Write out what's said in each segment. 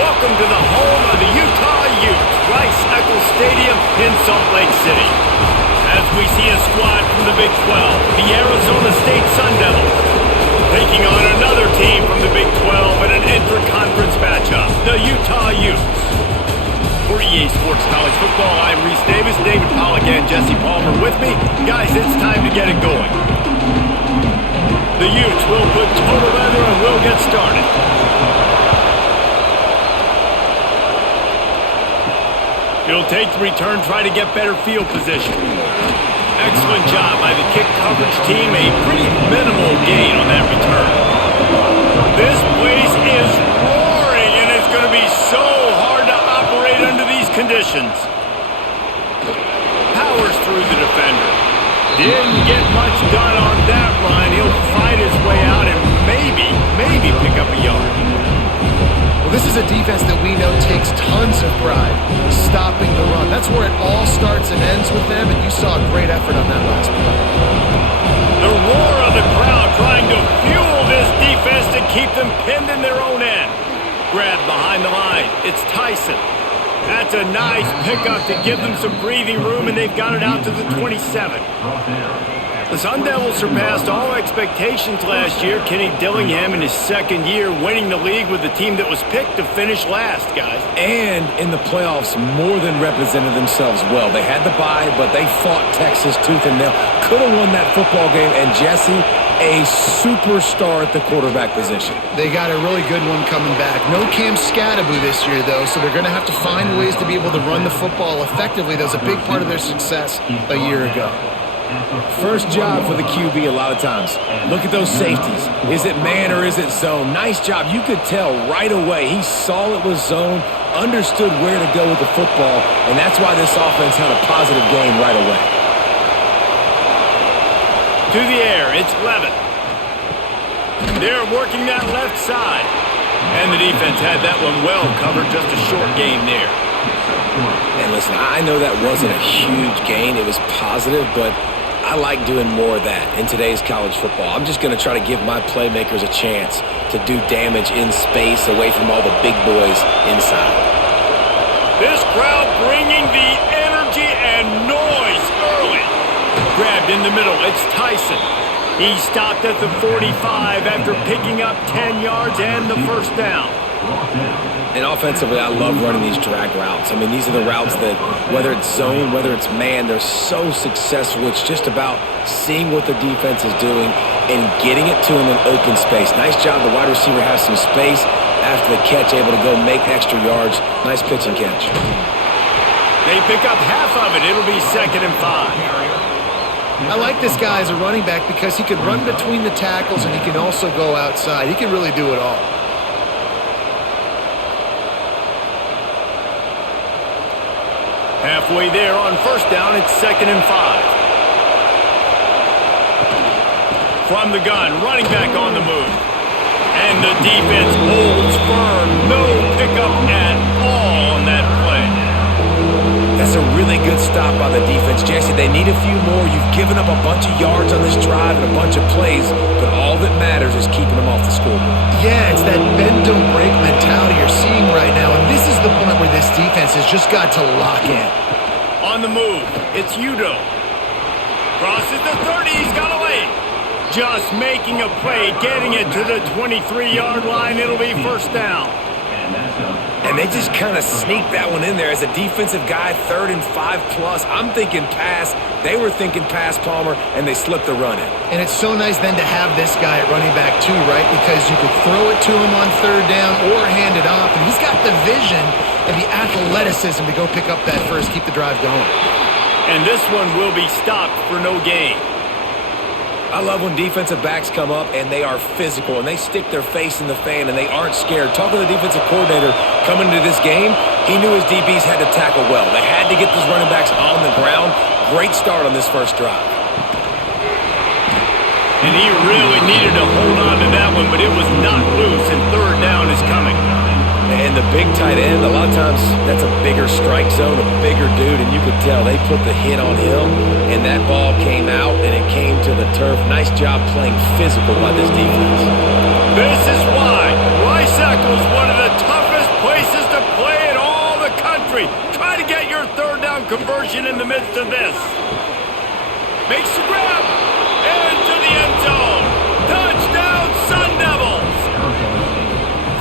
Welcome to the home of the Utah Utes, Rice-Eccles Stadium in Salt Lake City. As we see a squad from the Big 12, the Arizona State Sun Devils, taking on another team from the Big 12 in an intra-conference matchup, the Utah Utes. For EA Sports College Football, I'm Reese Davis, David Pollack and Jesse Palmer with me. Guys, it's time to get it going. The Utes will put total leather and we'll get started. He'll take the return, try to get better field position. Excellent job by the kick coverage team. A pretty minimal gain on that return. This place is roaring, and it's going to be so hard to operate under these conditions. Powers through the defender. Didn't get much done on that run. He'll fight his way out and maybe pick up a yard. Well, this is a defense that we know takes tons of pride stopping the run. That's where it all starts and ends with them, and you saw a great effort on that last play. The roar of the crowd trying to fuel this defense to keep them pinned in their own end. Grabbed behind the line. It's Tyson. That's a nice pickup to give them some breathing room, and they've got it out to the 27. The Sun Devils surpassed all expectations last year. Kenny Dillingham in his second year winning the league with the team that was picked to finish last, guys. And in the playoffs, more than represented themselves well. They had the bye, but they fought Texas tooth and nail. Could have won that football game, and Jesse, a superstar at the quarterback position. They got a really good one coming back. No Cam Scattaboo this year, though, so they're going to have to find ways to be able to run the football effectively. That was a big part of their success a year ago. First job for the QB a lot of times. Look at those safeties. Is it man or is it zone? Nice job. You could tell right away. He saw it was zone, understood where to go with the football, and that's why this offense had a positive game right away. To the air, it's Levin. They're working that left side. And the defense had that one well covered, just a short gain there. And listen, I know that wasn't a huge gain. It was positive, but I like doing more of that in today's college football. I'm just going to try to give my playmakers a chance to do damage in space away from all the big boys inside. This crowd bringing the energy and noise early. Grabbed in the middle, it's Tyson. He stopped at the 45 after picking up 10 yards and the first down. And offensively, I love running these drag routes. I mean, these are the routes that, whether it's zone, whether it's man, they're so successful. It's just about seeing what the defense is doing and getting it to them in open space. Nice job. The wide receiver has some space after the catch, able to go make extra yards. Nice pitch and catch. They pick up half of it. It'll be 2nd and 5. I like this guy as a running back because he can run between the tackles and he can also go outside. He can really do it all. Halfway there on first down, it's 2nd and 5. From the gun, running back on the move. And the defense holds firm. No pickup at all on that play. That's a really good stop by the defense. Jesse, they need a few more. You've given up a bunch of yards on this drive and a bunch of plays, but all that matters is keeping them off the scoreboard. Yeah, it's that bend don't break mentality you're seeing right now, and this is the point where this defense has just got to lock in. On the move, it's Udo. Crosses the 30, he's got a lane. Just making a play, getting it to the 23-yard line. It'll be first down. And they just kind of sneaked that one in there as a defensive guy, 3rd and 5+. I'm thinking pass. They were thinking pass, Palmer, and they slipped the run in. And it's so nice then to have this guy at running back too, right? Because you could throw it to him on 3rd down or hand it off. And he's got the vision and the athleticism to go pick up that first, keep the drive going. And this one will be stopped for no gain. I love when defensive backs come up and they are physical and they stick their face in the fan and they aren't scared. Talking to the defensive coordinator coming into this game, he knew his DBs had to tackle well. They had to get those running backs on the ground. Great start on this first drive. And he really needed to hold on to that one, but it was not loose, and 3rd down is coming. And the big tight end, a lot of times that's a bigger strike zone, a bigger dude, and you could tell they put the hit on him, and that ball came out, and it came to the turf. Nice job playing physical by this defense. This is why Rice-Eccles, one of the toughest places in the midst of this. Makes the grab. Into the end zone. Touchdown, Sun Devils.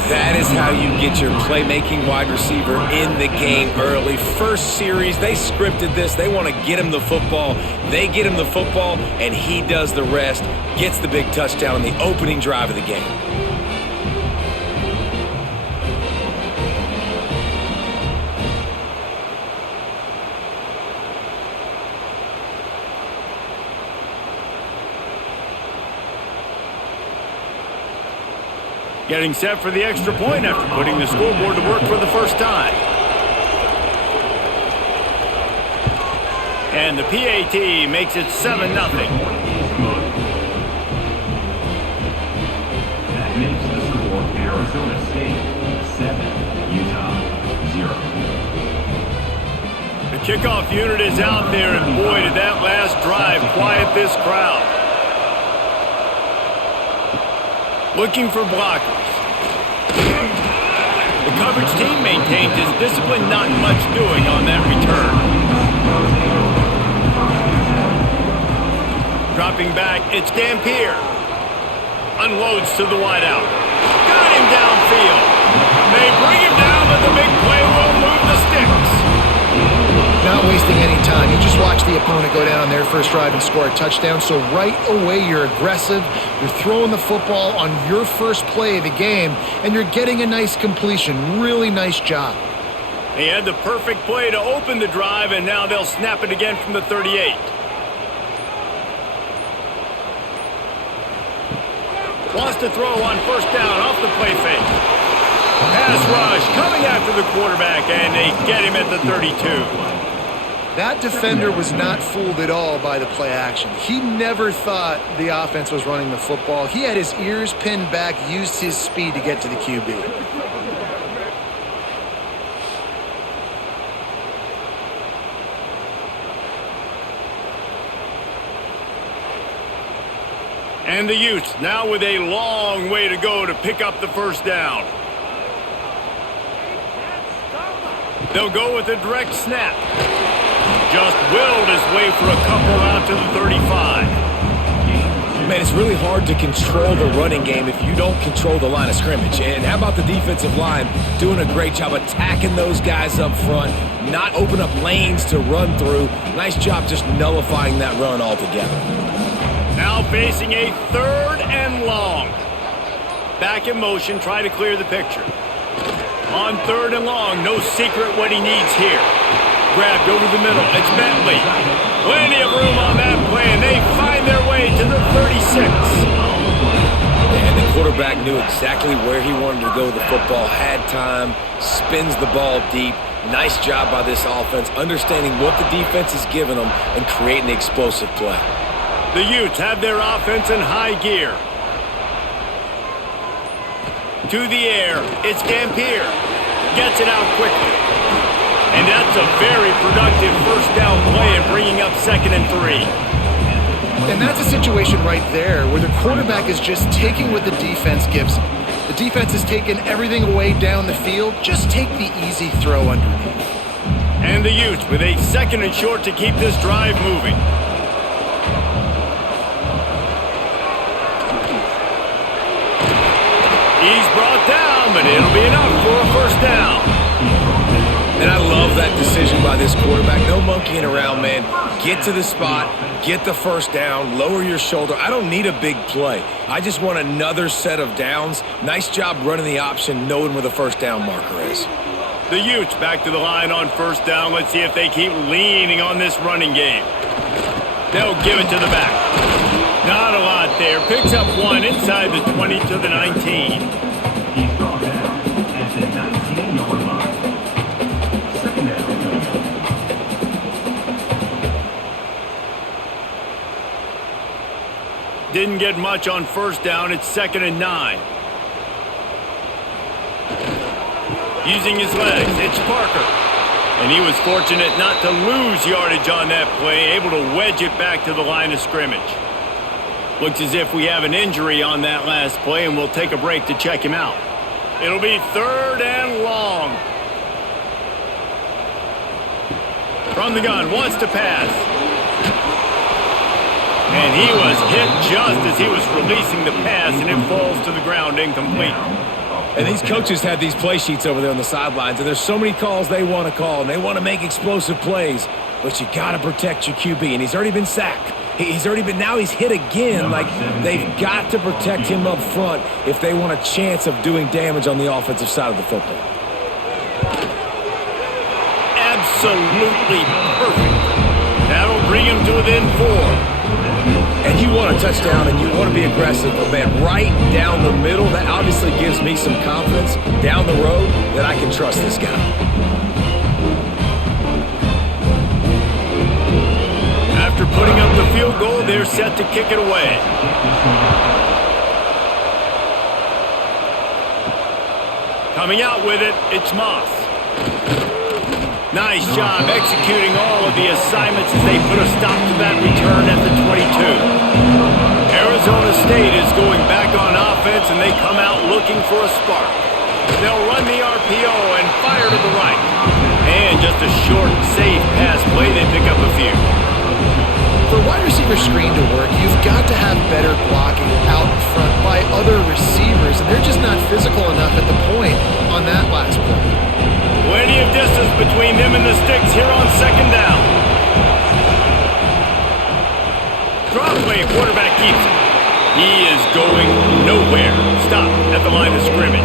That is how you get your playmaking wide receiver in the game early. First series, they scripted this. They want to get him the football. They get him the football, and he does the rest. Gets the big touchdown on the opening drive of the game. Getting set for the extra point after putting the scoreboard to work for the first time. And the PAT makes it 7-0. That makes the score Arizona State 7, Utah 0. The kickoff unit is out there, and boy, did that last drive quiet this crowd. Looking for blockers. The coverage team maintains his discipline, not much doing on that return. Dropping back, it's Dampier. Unloads to the wideout. Got him downfield. They bring him down, but the big play will move the sticks. Not wasting any time. You just watch the opponent go down on their first drive and score a touchdown. So right away, you're aggressive. You're throwing the football on your first play of the game, and you're getting a nice completion. Really nice job. He had the perfect play to open the drive, and now they'll snap it again from the 38. Wants to throw on first down off the play fake. Pass rush coming after the quarterback, and they get him at the 32. That defender was not fooled at all by the play action. He never thought the offense was running the football. He had his ears pinned back, used his speed to get to the QB. And the Utes now with a long way to go to pick up the first down. They'll go with a direct snap. Just willed his way for a couple out to the 35. Man, it's really hard to control the running game if you don't control the line of scrimmage. And how about the defensive line doing a great job attacking those guys up front, not open up lanes to run through. Nice job just nullifying that run altogether. Now facing a 3rd and long. Back in motion, try to clear the picture. On 3rd and long, no secret what he needs here. Grabbed over the middle, it's Bentley. Plenty of room on that play, and they find their way to the 36. And the quarterback knew exactly where he wanted to go with the football, had time, spins the ball deep. Nice job by this offense, understanding what the defense is giving them and creating the explosive play. The Utes have their offense in high gear. To the air, it's Dampier. Gets it out quickly. And that's a very productive first down play and bringing up 2nd and 3. And that's a situation right there where the quarterback is just taking what the defense gives him. The defense is taking everything away down the field. Just take the easy throw underneath. And the Utes with a 2nd and short to keep this drive moving. He's brought down, but it'll be enough for a first down. And I love that decision by this quarterback. No monkeying around, man. Get to the spot, get the first down, lower your shoulder. I don't need a big play. I just want another set of downs. Nice job running the option, knowing where the first down marker is. The Utes back to the line on first down. Let's see if they keep leaning on this running game. They'll give it to the back. Not a lot there. Picks up 1 inside the 20 to the 19. He's brought down at the 19-yard line. 2nd down. Didn't get much on first down. It's 2nd and 9. Using his legs, it's Parker. And he was fortunate not to lose yardage on that play, able to wedge it back to the line of scrimmage. Looks as if we have an injury on that last play, and we'll take a break to check him out. It'll be 3rd and long. From from the gun, wants to pass. And he was hit just as he was releasing the pass, and it falls to the ground incomplete. And these coaches have these play sheets over there on the sidelines, and there's so many calls they want to call, and they want to make explosive plays. But you got to protect your QB, and he's already been sacked. Now he's hit again. Like, they've got to protect him up front if they want a chance of doing damage on the offensive side of the football. Absolutely perfect. That'll bring him to within 4. And you want a touchdown and you want to be aggressive, but man, right down the middle, that obviously gives me some confidence down the road that I can trust this guy. After putting up the field goal, they're set to kick it away. Coming out with it, it's Moss. Nice job executing all of the assignments as they put a stop to that return at the 22. Arizona State is going back on offense, and they come out looking for a spark. They'll run the RPO and fire to the right. And just a short, safe pass play, they pick up a few. For wide receiver screen to work, you've got to have better blocking out in front by other receivers, and they're just not physical enough at the point on that last play. Plenty of distance between them and the sticks here on second down. Drop play, quarterback keeps it. He is going nowhere. Stop at the line of scrimmage.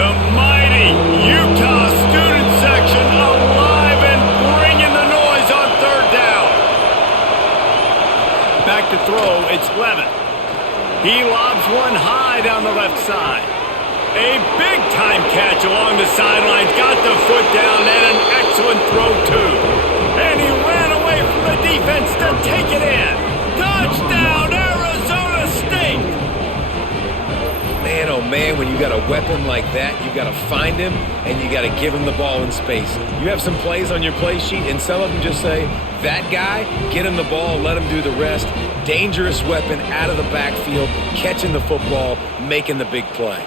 The mighty Utah student section alive and bringing the noise on third down. Back to throw, it's Levin. He lobs one high down the left side. A big-time catch along the sidelines. Got the foot down and an excellent throw, too. And he ran away from the defense to take it in. Touchdown, Arizona State! Man, oh man, when you got a weapon like that, you got to find him and you got to give him the ball in space. You have some plays on your play sheet, and some of them just say, that guy, get him the ball, let him do the rest. Dangerous weapon out of the backfield, catching the football, making the big play.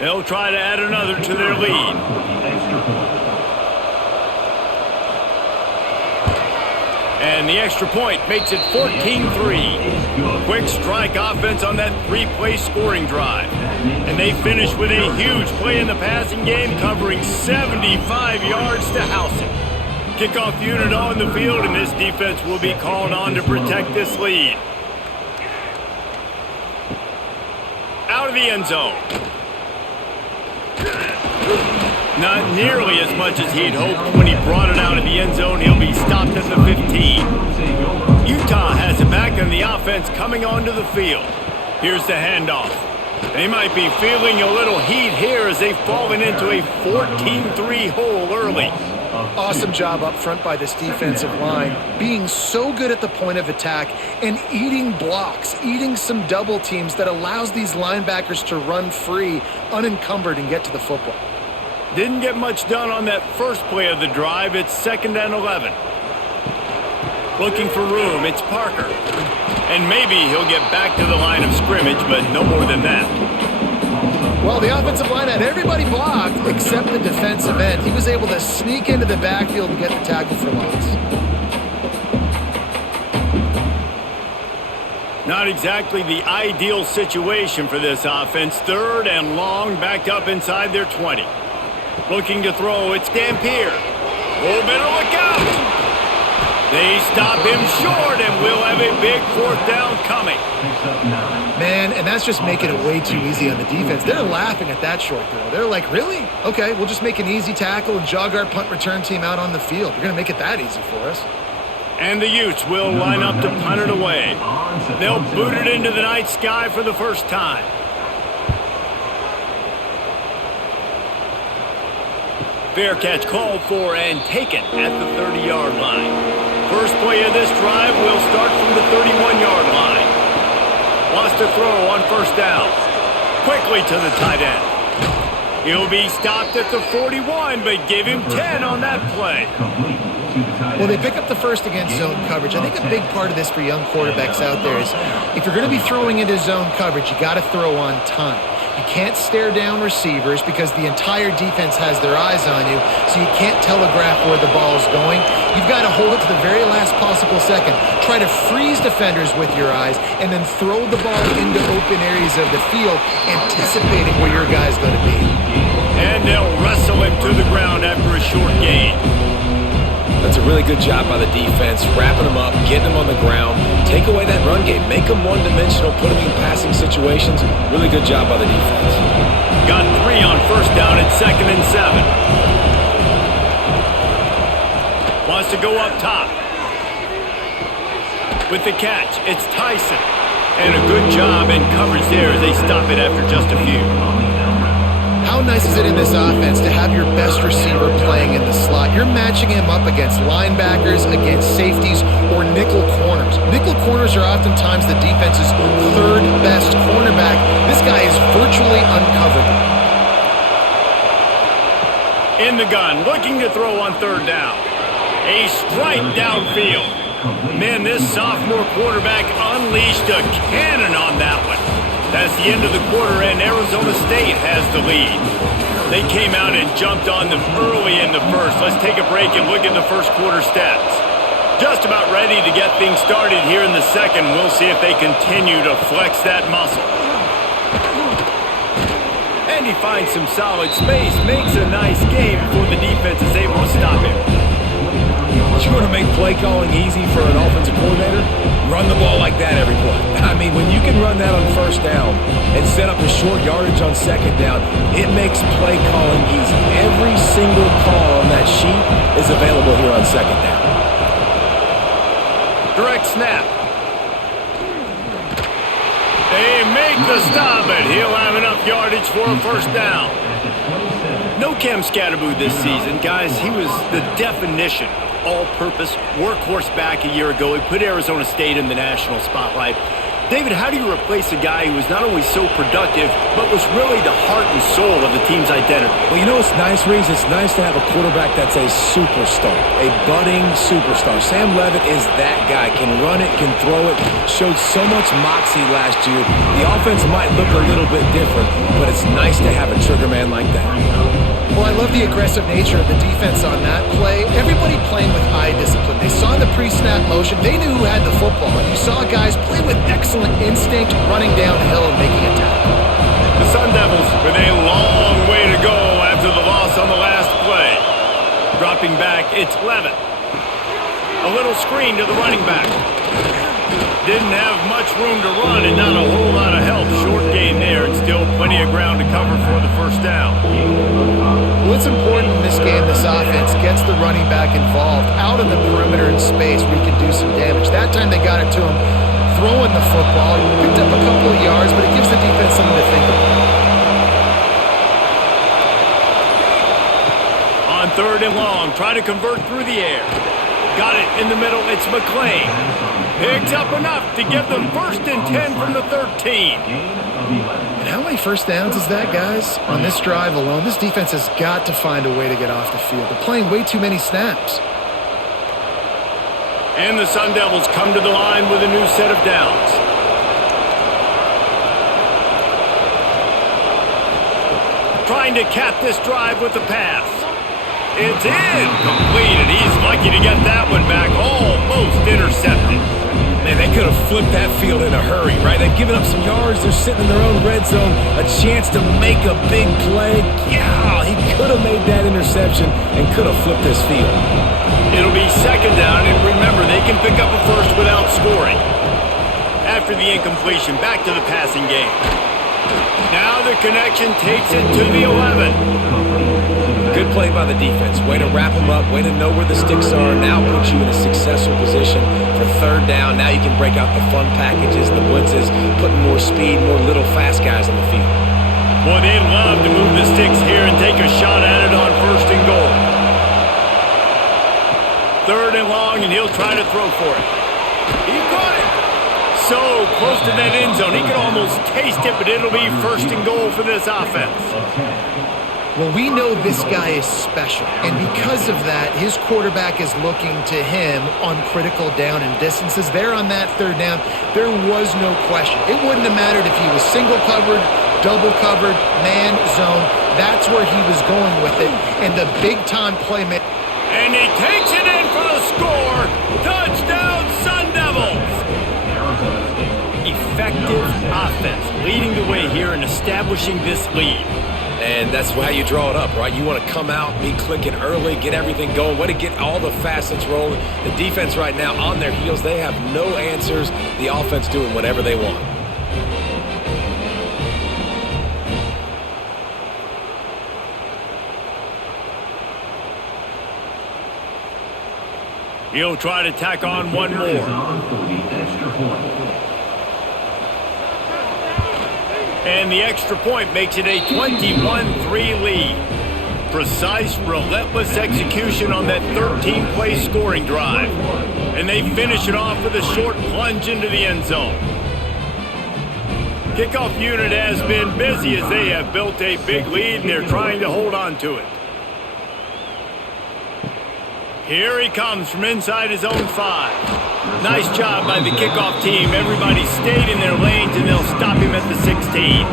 They'll try to add another to their lead. And the extra point makes it 14-3. Quick strike offense on that 3-play scoring drive. And they finish with a huge play in the passing game, covering 75 yards to house it. Kickoff unit on the field, and this defense will be called on to protect this lead. Out of the end zone. Not nearly as much as he'd hoped when he brought it out of the end zone. He'll be stopped at the 15. Utah has it back on the offense coming onto the field. Here's the handoff. They might be feeling a little heat here as they've fallen into a 14-3 hole early. Awesome job up front by this defensive line, being so good at the point of attack and eating blocks, eating some double teams that allows these linebackers to run free, unencumbered, and get to the football. Didn't get much done on that first play of the drive. It's 2nd and 11. Looking for room, it's Parker. And maybe he'll get back to the line of scrimmage, but no more than that. Well, the offensive line had everybody blocked except the defensive end. He was able to sneak into the backfield and get the tackle for loss. Not exactly the ideal situation for this offense. 3rd and long, backed up inside their 20. Looking to throw, it's Dampier. Oh, better look out! They stop him short, and we'll have a big 4th down coming. Man, and that's just making it way too easy on the defense. They're laughing at that short throw. They're like, really? Okay, we'll just make an easy tackle and jog our punt return team out on the field. You're going to make it that easy for us. And the Utes will line up to punt it away. They'll boot it into the night sky for the first time. Fair catch called for and taken at the 30-yard line. First play of this drive will start from the 31-yard line. Wants to throw on first down. Quickly to the tight end. He'll be stopped at the 41, but give him 10 on that play. Well, they pick up the first against zone coverage. I think a big part of this for young quarterbacks out there is if you're going to be throwing into zone coverage, you got to throw on time. You can't stare down receivers because the entire defense has their eyes on you, so you can't telegraph where the ball is going. You've got to hold it to the very last possible second. Try to freeze defenders with your eyes and then throw the ball into open areas of the field, anticipating where your guy's going to be. And they'll wrestle him to the ground after a short gain. That's a really good job by the defense, wrapping them up, getting them on the ground, take away that run game, make them one-dimensional, put them in passing situations. Really good job by the defense. Got 3 on first down at 2nd and 7. Wants to go up top. With the catch, it's Tyson. And a good job in coverage there as they stop it after just a few. How nice is it in this offense to have your best receiver playing in the slot? You're matching him up against linebackers, against safeties, or nickel corners. Nickel corners are oftentimes the defense's third best cornerback. This guy is virtually uncoverable. In the gun, looking to throw on third down. A strike downfield. Man, this sophomore quarterback unleashed a cannon on that one. That's the end of the quarter, and Arizona State has the lead. They came out and jumped on them early in the first. Let's take a break and look at the first quarter stats. Just about ready to get things started here in the second. We'll see if they continue to flex that muscle. And he finds some solid space, makes a nice game before the defense is able to stop him. You want to make play calling easy for an offensive coordinator? Run the ball like that every play. I mean, when you can run that on first down and set up a short yardage on second down, it makes play calling easy. Every single call on that sheet is available here on second down. Direct snap. They make the stop, and he'll have enough yardage for a first down. No Cam Scatterboo this season, guys. He was the definition all-purpose workhorse back a year ago. He put Arizona State in the national spotlight. David, how do you replace a guy who was not only so productive, but was really the heart and soul of the team's identity? Well, you know what's nice, Reese? It's nice to have a quarterback that's a superstar, a budding superstar. Sam Leavitt is that guy. Can run it, can throw it, showed so much moxie last year. The offense might look a little bit different, but it's nice to have a trigger man like that. Well, I love the aggressive nature of the defense on that play. Everybody playing with eye discipline. They saw the pre-snap motion. They knew who had the football. And you saw guys play with excellent instinct, running downhill and making a tackle. The Sun Devils with a long way to go after the loss on the last play. Dropping back, it's Leavitt. A little screen to the running back. Didn't have much room to run and not a whole lot of help. Short gain there and still plenty of ground to cover for the first down. What's important in this game, this offense gets the running back involved out of the perimeter in space where he can do some damage. That time they got it to him throwing the football. He picked up a couple of yards, but it gives the defense something to think about. On third and long, try to convert through the air. Got it in the middle, it's McClain. Picks up enough to give them 1st and 10 from the 13. And how many first downs is that, guys? On this drive alone, this defense has got to find a way to get off the field. They're playing way too many snaps. And the Sun Devils come to the line with a new set of downs. Trying to cap this drive with the pass. It's incomplete, and he's lucky to get that one back. Almost intercepted. Man, they could have flipped that field in a hurry, right? They've given up some yards. They're sitting in their own red zone. A chance to make a big play. Yeah, he could have made that interception and could have flipped this field. It'll be second down, and remember, they can pick up a first without scoring. After the incompletion, back to the passing game. Now the connection takes it to the 11. Good play by the defense. Way to wrap them up. Way to know where the sticks are. Now puts you in a successful position for third down. Now you can break out the fun packages, the blitzes, putting more speed, more little fast guys on the field. Boy, they'd love to move the sticks here and take a shot at it on 1st and goal. Third and long, and he'll try to throw for it. He caught it. so close to that end zone. He could almost taste it, but it'll be first and goal for this offense. Well, we know this guy is special, and because of that, his quarterback is looking to him on critical down and distances. There on that third down, there was no question. It wouldn't have mattered if he was single covered, double covered, man, zone. That's where he was going with it, and the big-time playmaker. And he takes it in for the score. Touchdown, Sun Devils! Effective offense leading the way here and establishing this lead. And that's how you draw it up, right? You want to come out, be clicking early, get everything going, way to get all the facets rolling. The defense right now on their heels, they have no answers. The offense doing whatever they want. He'll try to tack on one more. And the extra point makes it a 21-3 lead. Precise, relentless execution on that 13-play scoring drive. And they finish it off with a short plunge into the end zone. Kickoff unit has been busy as they have built a big lead and they're trying to hold on to it. Here he comes from inside his own 5. Nice job by the kickoff team. Everybody stayed in their lanes, and they'll stop him at the 16.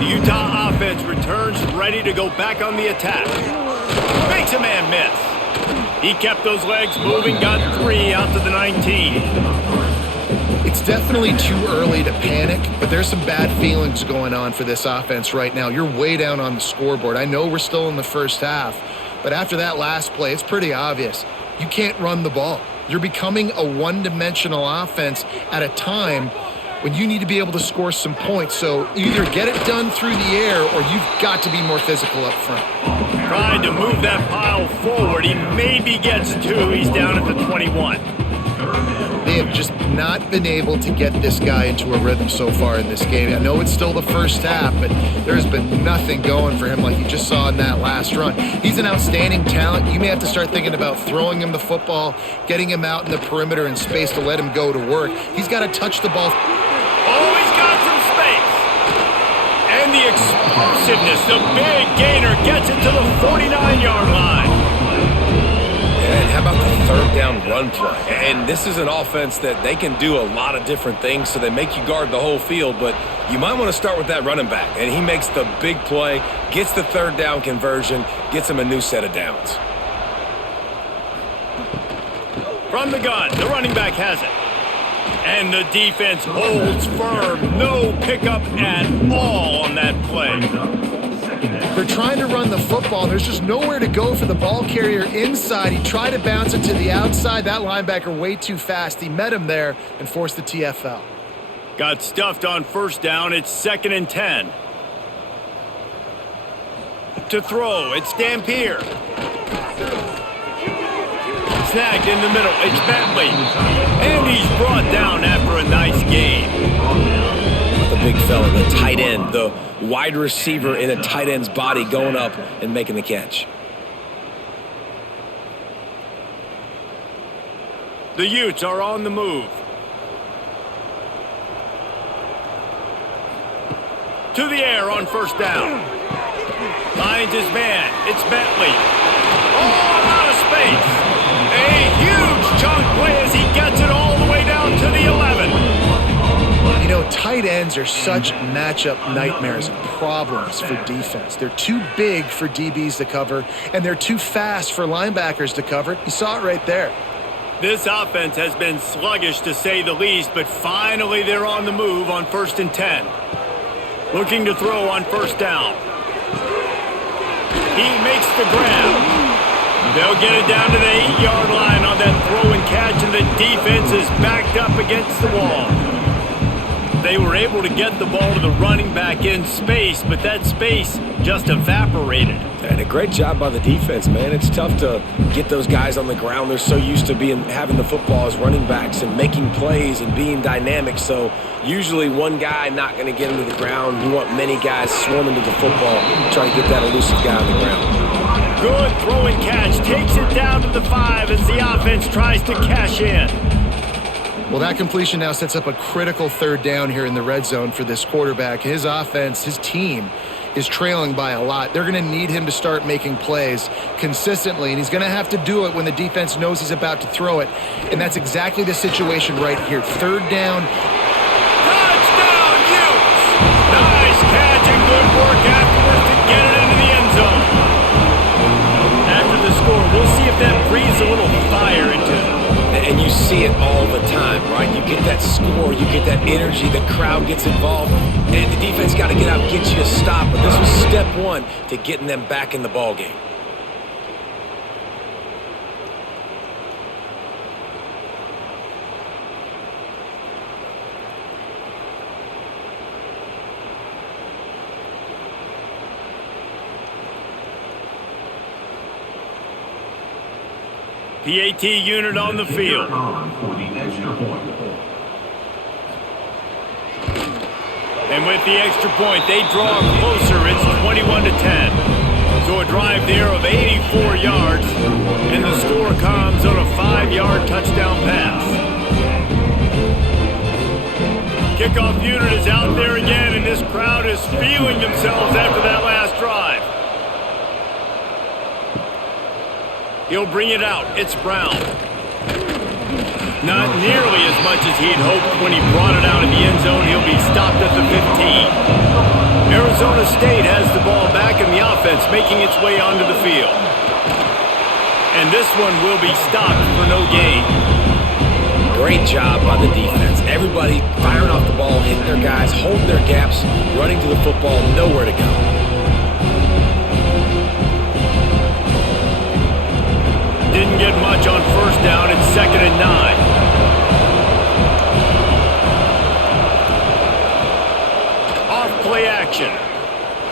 The Utah offense returns ready to go back on the attack. Makes a man miss. He kept those legs moving, got 3 out to the 19. It's definitely too early to panic, but there's some bad feelings going on for this offense right now. You're way down on the scoreboard. I know we're still in the first half, but after that last play, it's pretty obvious. You can't run the ball. You're becoming a one-dimensional offense at a time when you need to be able to score some points. So either get it done through the air or you've got to be more physical up front. Trying to move that pile forward. He maybe gets 2. He's down at the 21. They have just not been able to get this guy into a rhythm so far in this game. I know it's still the first half, but there's been nothing going for him like you just saw in that last run. He's an outstanding talent. You may have to start thinking about throwing him the football, getting him out in the perimeter and space to let him go to work. He's got to touch the ball. Oh, he's got some space. And the explosiveness, the big gainer gets it to the 49-yard line. And how about the third down run play? And this is an offense that they can do a lot of different things, so they make you guard the whole field, but you might want to start with that running back. And he makes the big play, gets the third down conversion, gets him a new set of downs. From the gun, the running back has it. And the defense holds firm. No pickup at all on that play. They're trying to run the football. There's just nowhere to go for the ball carrier inside. He tried to bounce it to the outside. That linebacker way too fast. He met him there and forced the TFL. Got stuffed on first down. It's 2nd and 10. To throw, it's Dampier. Snagged in the middle, it's Bentley. And he's brought down after a nice gain. The big fella, the tight end, the wide receiver in a tight end's body going up and making the catch. The Utes are on the move. To the air on first down. Finds his man. It's Bentley. Oh, out of space. A huge chunk play as he gets it all the way down to the 11. You know, tight ends are such matchup nightmares and problems for defense. They're too big for DBs to cover, and they're too fast for linebackers to cover. You saw it right there. This offense has been sluggish to say the least, but finally they're on the move on 1st and 10. Looking to throw on first down. He makes the grab. They'll get it down to the 8-yard line on that throw and catch, and the defense is backed up against the wall. They were able to get the ball to the running back in space, but that space just evaporated. And a great job by the defense, man. It's tough to get those guys on the ground. They're so used to having the football as running backs and making plays and being dynamic. So usually one guy not going to get him to the ground. You want many guys swarming to the football, trying to get that elusive guy on the ground. Good throw and catch. Takes it down to the 5 as the offense tries to cash in. Well, that completion now sets up a critical third down here in the red zone for this quarterback. His offense, his team, is trailing by a lot. They're going to need him to start making plays consistently, and he's going to have to do it when the defense knows he's about to throw it. And that's exactly the situation right here. Third down. Touchdown, Utes! Nice catch and good work afterwards to get it into the end zone. After the score, we'll see if that breathes a little fire into them. And you see it all the time, right? You get that score, you get that energy, the crowd gets involved, and the defense got to get out and get you a stop. But this was step one to getting them back in the ballgame. PAT unit on the field. On for the extra point. And with the extra point, they draw closer. It's 21-10. So a drive there of 84 yards, and the score comes on a 5-yard touchdown pass. Kickoff unit is out there again, and this crowd is feeling themselves after that last drive. He'll bring it out. It's Brown. Not nearly as much as he'd hoped when he brought it out in the end zone. He'll be stopped at the 15. Arizona State has the ball back in the offense, making its way onto the field. And this one will be stopped for no gain. Great job by the defense. Everybody firing off the ball, hitting their guys, holding their gaps, running to the football, nowhere to go. Didn't get much on first down. It's 2nd and 9. Off play action.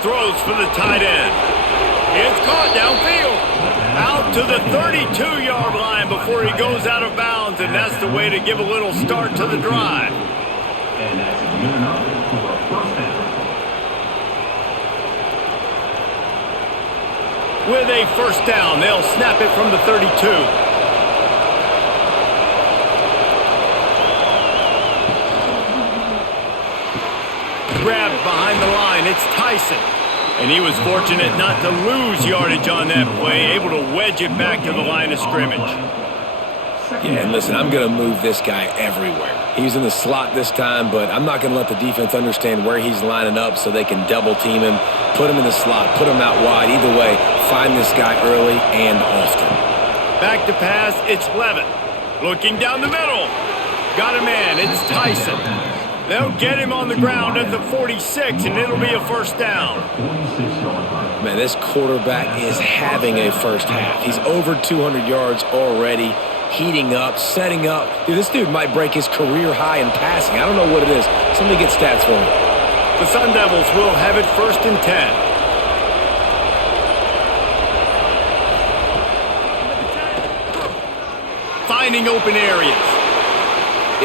Throws for the tight end. It's caught downfield. Out to the 32-yard line before he goes out of bounds, and that's the way to give a little start to the drive. And that's good enough for a first down. With a first down, they'll snap it from the 32. Grabbed behind the line, it's Tyson. And he was fortunate not to lose yardage on that play, able to wedge it back to the line of scrimmage. Yeah, and listen, I'm going to move this guy everywhere. He's in the slot this time, but I'm not going to let the defense understand where he's lining up so they can double team him, put him in the slot, put him out wide. Either way, find this guy early and often. Back to pass, it's Levitt. Looking down the middle. Got a man, it's Tyson. They'll get him on the ground at the 46, and it'll be a first down. Man, this quarterback is having a first half. He's over 200 yards already, heating up, setting up. Dude, this dude might break his career high in passing. I don't know what it is. Somebody get stats for him. The Sun Devils will have it 1st and 10. Finding open areas.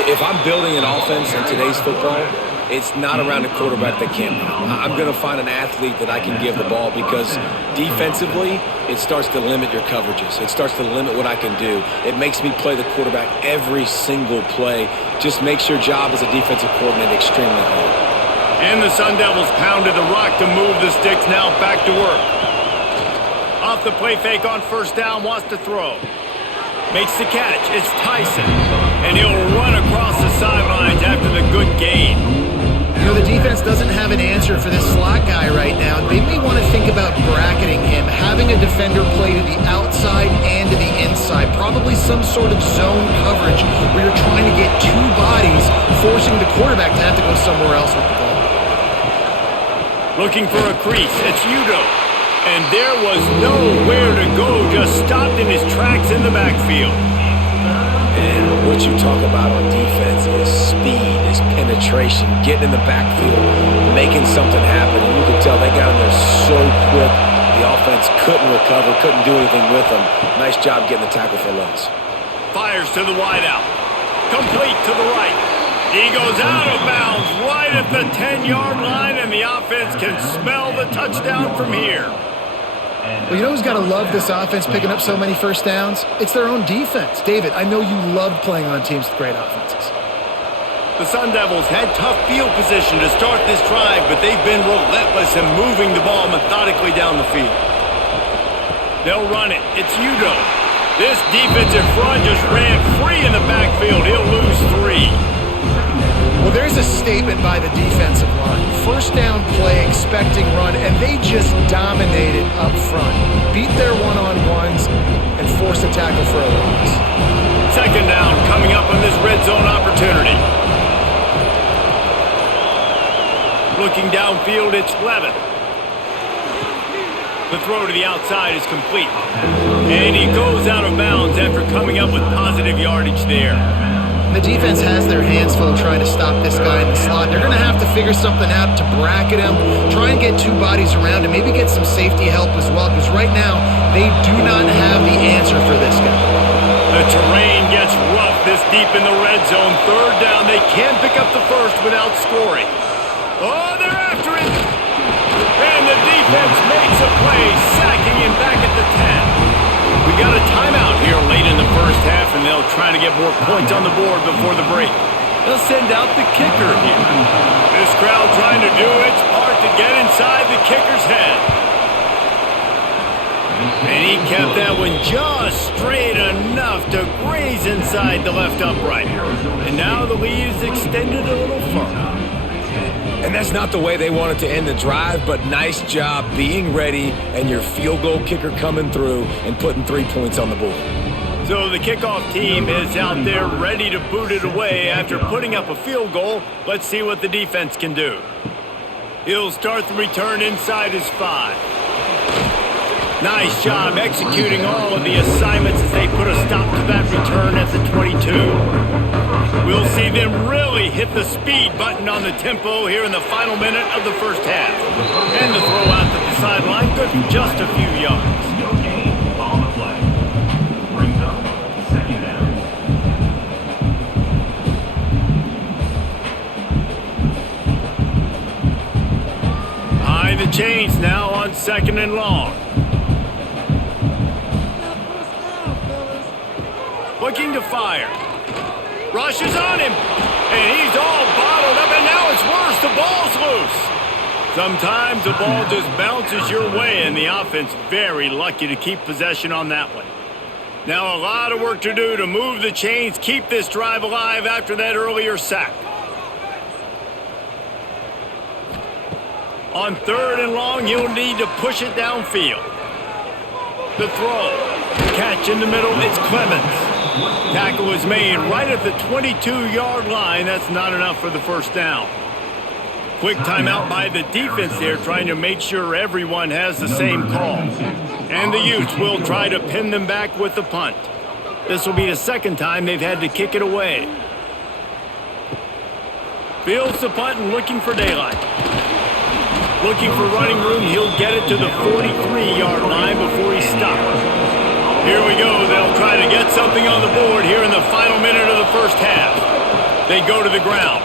If I'm building an offense in today's football, it's not around a quarterback that can't run. I'm going to find an athlete that I can give the ball because defensively, it starts to limit your coverages. It starts to limit what I can do. It makes me play the quarterback every single play. Just makes your job as a defensive coordinator extremely hard. And the Sun Devils pounded the rock to move the sticks, now back to work. Off the play fake on first down, wants to throw. Makes the catch, it's Tyson. And he'll run across the sidelines after the good gain. You know, the defense doesn't have an answer for this slot guy right now. They may want to think about bracketing him, having a defender play to the outside and to the inside. Probably some sort of zone coverage where you're trying to get two bodies, forcing the quarterback to have to go somewhere else with the ball. Looking for a crease, it's Udo. And there was nowhere to go, just stopped in his tracks in the backfield. And what you talk about on defense is speed, is penetration, getting in the backfield, making something happen. And you could tell they got in there so quick, the offense couldn't recover, couldn't do anything with them. Nice job getting the tackle for loss. Fires to the wideout. Complete to the right. He goes out of bounds right at the 10-yard line, and the offense can smell the touchdown from here. Well, you know who's got to love this offense picking up so many first downs? It's their own defense. David, I know you loved playing on teams with great offenses. The Sun Devils had tough field position to start this drive, but they've been relentless in moving the ball methodically down the field. They'll run it. It's Udoh. This defensive front just ran free in the backfield. He'll lose 3. Well, there's a statement by the defensive line. First down play, expecting run, and they just dominated up front. Beat their one-on-ones and forced a tackle for a loss. Second down coming up on this red zone opportunity. Looking downfield, it's Levin. The throw to the outside is complete. And he goes out of bounds after coming up with positive yardage there. The defense has their hands full trying to stop this guy in the slot. They're going to have to figure something out to bracket him, try and get 2 bodies around him, maybe get some safety help as well, because right now they do not have the answer for this guy. The terrain gets rough this deep in the red zone. Third down, they can pick up the first without scoring. Oh, they're after it! And the defense makes a play, sacking him back at the 10. We got a timeout here late in the first half, and they'll try to get more points on the board before the break. They'll send out the kicker here. This crowd trying to do its part to get inside the kicker's head. And he kept that one just straight enough to graze inside the left upright. And now the lead is extended a little further. And that's not the way they wanted to end the drive, but nice job being ready and your field goal kicker coming through and putting 3 points on the board. So the kickoff team is out there ready to boot it away after putting up a field goal. Let's see what the defense can do. He'll start the return inside his 5. Nice job executing all of the assignments as they put a stop to that return at the 22. We'll see them really hit the speed button on the tempo here in the final minute of the first half. And the throw out to the sideline, good for just a few yards. No gain on the play. Brings up second down. Behind the chains now on 2nd and long. Looking to fire. Rushes on him, and he's all bottled up, and now it's worse. The ball's loose. Sometimes the ball just bounces your way, and the offense very lucky to keep possession on that one. Now a lot of work to do to move the chains, keep this drive alive after that earlier sack. On 3rd and long, you'll need to push it downfield. The throw. Catch in the middle, it's Clemens. Tackle is made right at the 22-yard line. That's not enough for the first down. Quick timeout by the defense there, trying to make sure everyone has the same call. And the Utes will try to pin them back with the punt. This will be the 2nd time they've had to kick it away. Fields the punt and looking for daylight. Looking for running room, he'll get it to the 43-yard line before he stops. Here we go. They'll try to get something on the board here in the final minute of the first half. They go to the ground.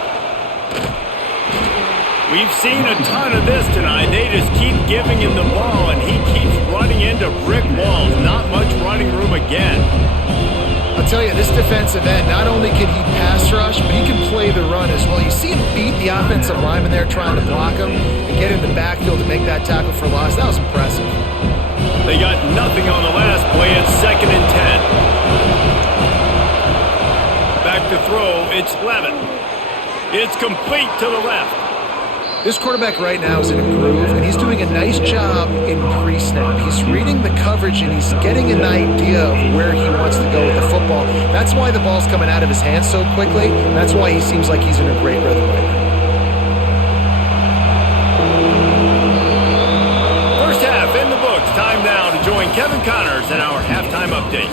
We've seen a ton of this tonight. They just keep giving him the ball, and he keeps running into brick walls. Not much running room again. I'll tell you, this defensive end, not only can he pass rush, but he can play the run as well. You see him beat the offensive lineman there trying to block him and get in the backfield to make that tackle for loss. That was impressive. They got nothing on the last play. It's 2nd and 10. Back to throw. It's Levin. It's complete to the left. This quarterback right now is in a groove, and he's doing a nice job in pre-snap. He's reading the coverage, and he's getting an idea of where he wants to go with the football. That's why the ball's coming out of his hands so quickly, and that's why he seems like he's in a great rhythm right now. First half in the books. Time now to join Kevin Connors in our halftime update.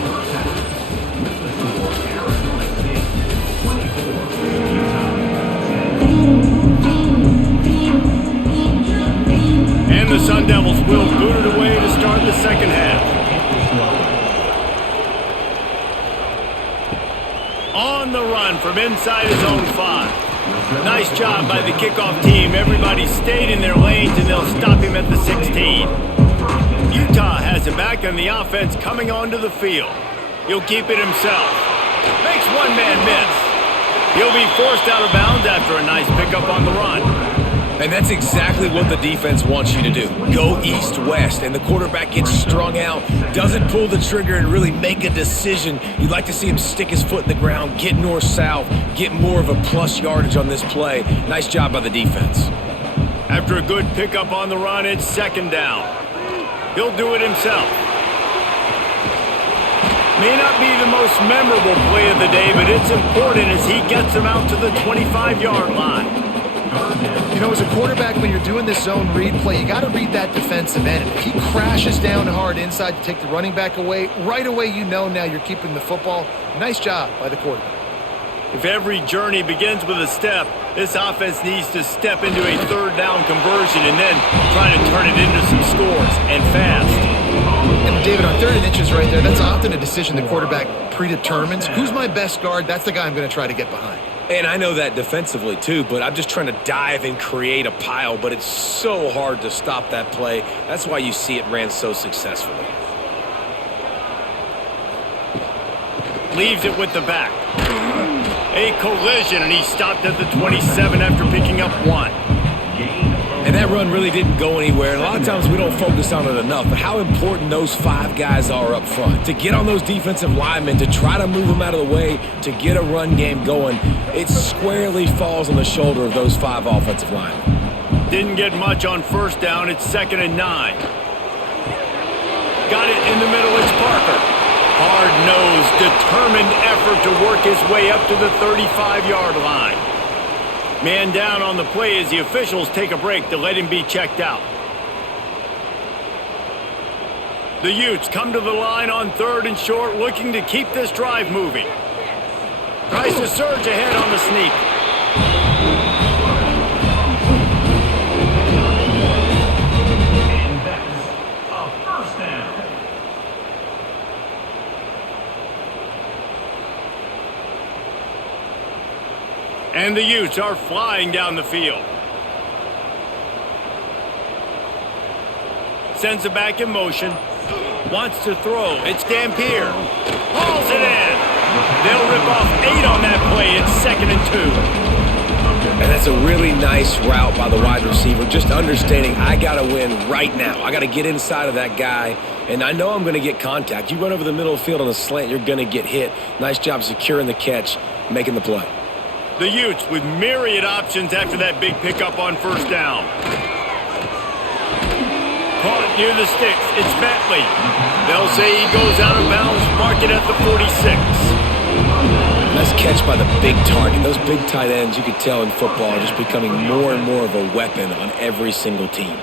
And the Sun Devils will boot it away to start the second half. On the run from inside his own 5. Nice job by the kickoff team. Everybody stayed in their lanes, and they'll stop him at the 16. Utah has it back on the offense coming onto the field. He'll keep it himself. Makes one man miss. He'll be forced out of bounds after a nice pickup on the run. And that's exactly what the defense wants you to do. Go east-west, and the quarterback gets strung out, doesn't pull the trigger and really make a decision. You'd like to see him stick his foot in the ground, get north-south, get more of a plus yardage on this play. Nice job by the defense. After a good pickup on the run, it's second down. He'll do it himself. May not be the most memorable play of the day, but it's important as he gets him out to the 25-yard line. You know, as a quarterback, when you're doing this zone read play, you got to read that defensive end. If he crashes down hard inside to take the running back away, right away you know now you're keeping the football. Nice job by the quarterback. If every journey begins with a step, this offense needs to step into a third down conversion and then try to turn it into some scores, and fast. And David, on 3rd and inches right there, that's often a decision the quarterback predetermines. Who's my best guard? That's the guy I'm going to try to get behind. And I know that defensively too, but I'm just trying to dive and create a pile, but it's so hard to stop that play. That's why you see it ran so successfully. Leaves it with the back. A collision, and he stopped at the 27 after picking up 1. And that run really didn't go anywhere. And a lot of times we don't focus on it enough, but how important those 5 guys are up front. To get on those defensive linemen, to try to move them out of the way, to get a run game going, it squarely falls on the shoulder of those 5 offensive linemen. Didn't get much on first down. It's 2nd and 9. Got it in the middle. It's Parker. Hard-nosed, determined effort to work his way up to the 35-yard line. Man down on the play as the officials take a break to let him be checked out. The Utes come to the line on 3rd and short, looking to keep this drive moving. Tries to surge ahead on the sneak. And that's a first down. And the Utes are flying down the field. Sends it back in motion. Wants to throw. It's Dampier. Hauls it in. They'll rip off 8 on that play. It's 2nd and 2. And that's a really nice route by the wide receiver, just understanding I got to win right now. I got to get inside of that guy, and I know I'm going to get contact. You run over the middle of the field on a slant, you're going to get hit. Nice job securing the catch, making the play. The Utes with myriad options after that big pickup on first down. Caught near the sticks. It's Bentley. They'll say he goes out of bounds. Mark it at the 46. Nice catch by the big target. Those big tight ends, you can tell in football, are just becoming more and more of a weapon on every single team.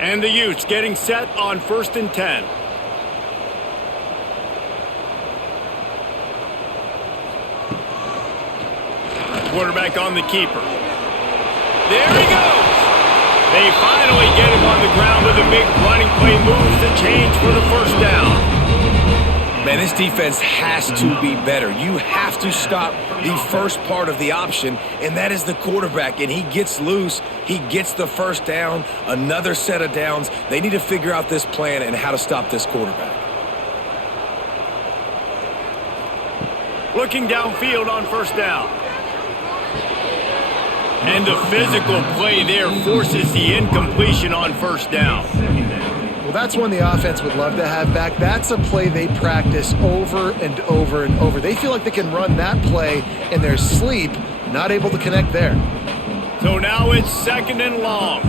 And the Utes getting set on 1st and 10. Quarterback on the keeper. There he goes. They finally get him on the ground with a big running play, moves the change for the first down. Man, this defense has to be better. You have to stop the first part of the option, and that is the quarterback. And he gets loose. He gets the first down, another set of downs. They need to figure out this plan and how to stop this quarterback. Looking downfield on first down. And the physical play there forces the incompletion on first down. Well, that's one the offense would love to have back. That's a play they practice over and over and over. They feel like they can run that play in their sleep, not able to connect there. So now it's 2nd and long.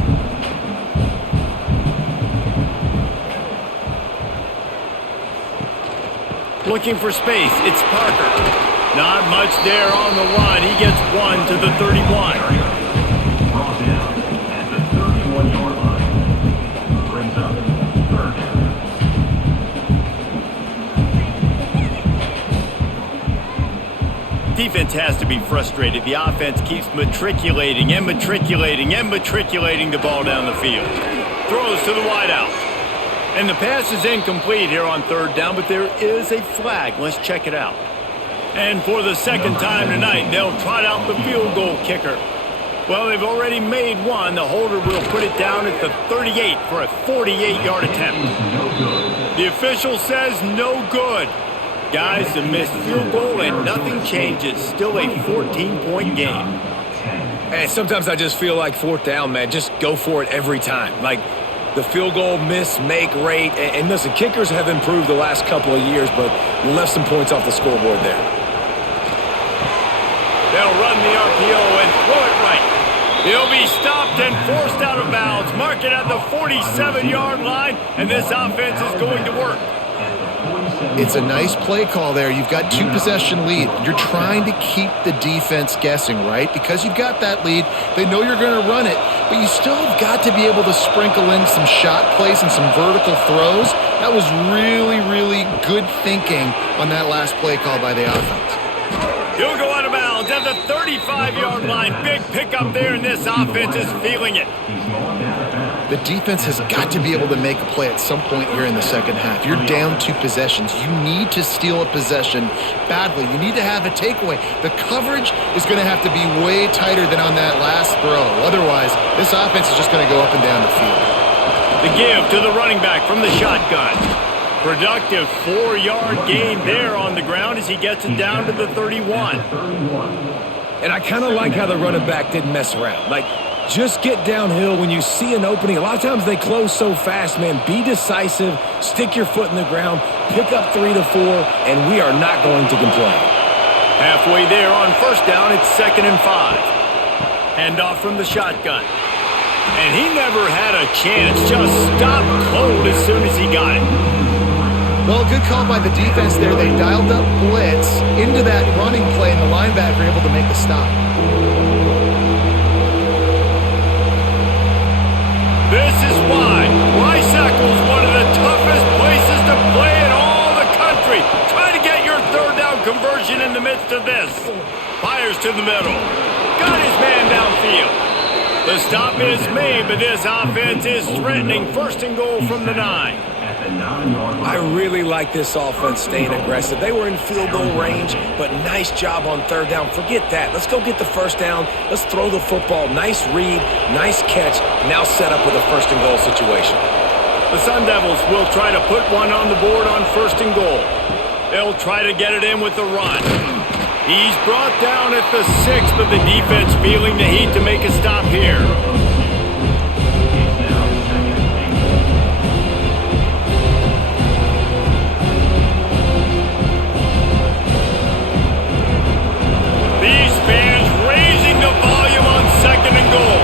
Looking for space. It's Parker. Not much there on the line. He gets 1 to the 31. Brought down at the 31-yard line. Brings up 3rd down. Defense has to be frustrated. The offense keeps matriculating and matriculating and matriculating the ball down the field. Throws to the wideout. And the pass is incomplete here on 3rd down, but there is a flag. Let's check it out. And for the 2nd time tonight, they'll trot out the field goal kicker. Well, they've already made one. The holder will put it down at the 38 for a 48-yard attempt. The official says no good. Guys, a missed field goal and nothing changes. Still a 14-point game. And sometimes I just feel like fourth down, man. Just go for it every time. Like the field goal miss, make rate. And listen, kickers have improved the last couple of years, but you left some points off the scoreboard there. They'll run the RPO and throw it right. He'll be stopped and forced out of bounds. Mark it at the 47-yard line, and this offense is going to work. It's a nice play call there. You've got 2-possession lead. You're trying to keep the defense guessing, right? Because you've got that lead, they know you're going to run it, but you still have got to be able to sprinkle in some shot plays and some vertical throws. That was really, really good thinking on that last play call by the offense. He'll go out of bounds at the 35-yard line. Big pickup there, and this offense is feeling it. The defense has got to be able to make a play at some point here in the second half. You're down 2 possessions. You need to steal a possession badly. You need to have a takeaway. The coverage is going to have to be way tighter than on that last throw. Otherwise, this offense is just going to go up and down the field. The give to the running back from the shotgun. Productive 4-yard gain there on the ground as he gets it down to the 31. And I kind of like how the running back didn't mess around. Like, just get downhill when you see an opening. A lot of times they close so fast, man. Be decisive, stick your foot in the ground, pick up 3 to 4, and we are not going to complain. Halfway there on first down, it's 2nd and 5. Handoff from the shotgun. And he never had a chance, just stopped cold as soon as he got it. Well, good call by the defense there. They dialed up blitz into that running play, and the linebacker able to make the stop. This is why Rice-Eccles, one of the toughest places to play in all the country. Try to get your third down conversion in the midst of this. Fires to the middle. Got his man downfield. The stop is made, but this offense is threatening 1st and goal from the 9. I really like this offense staying aggressive. They were in field goal range, but nice job on 3rd down. Forget that. Let's go get the 1st down. Let's throw the football. Nice read, nice catch. Now set up with a 1st and goal situation. The Sun Devils will try to put one on the board on 1st and goal. They'll try to get it in with the run. He's brought down at the 6, but the defense feeling the heat to make a stop here. These fans raising the volume on 2nd and goal.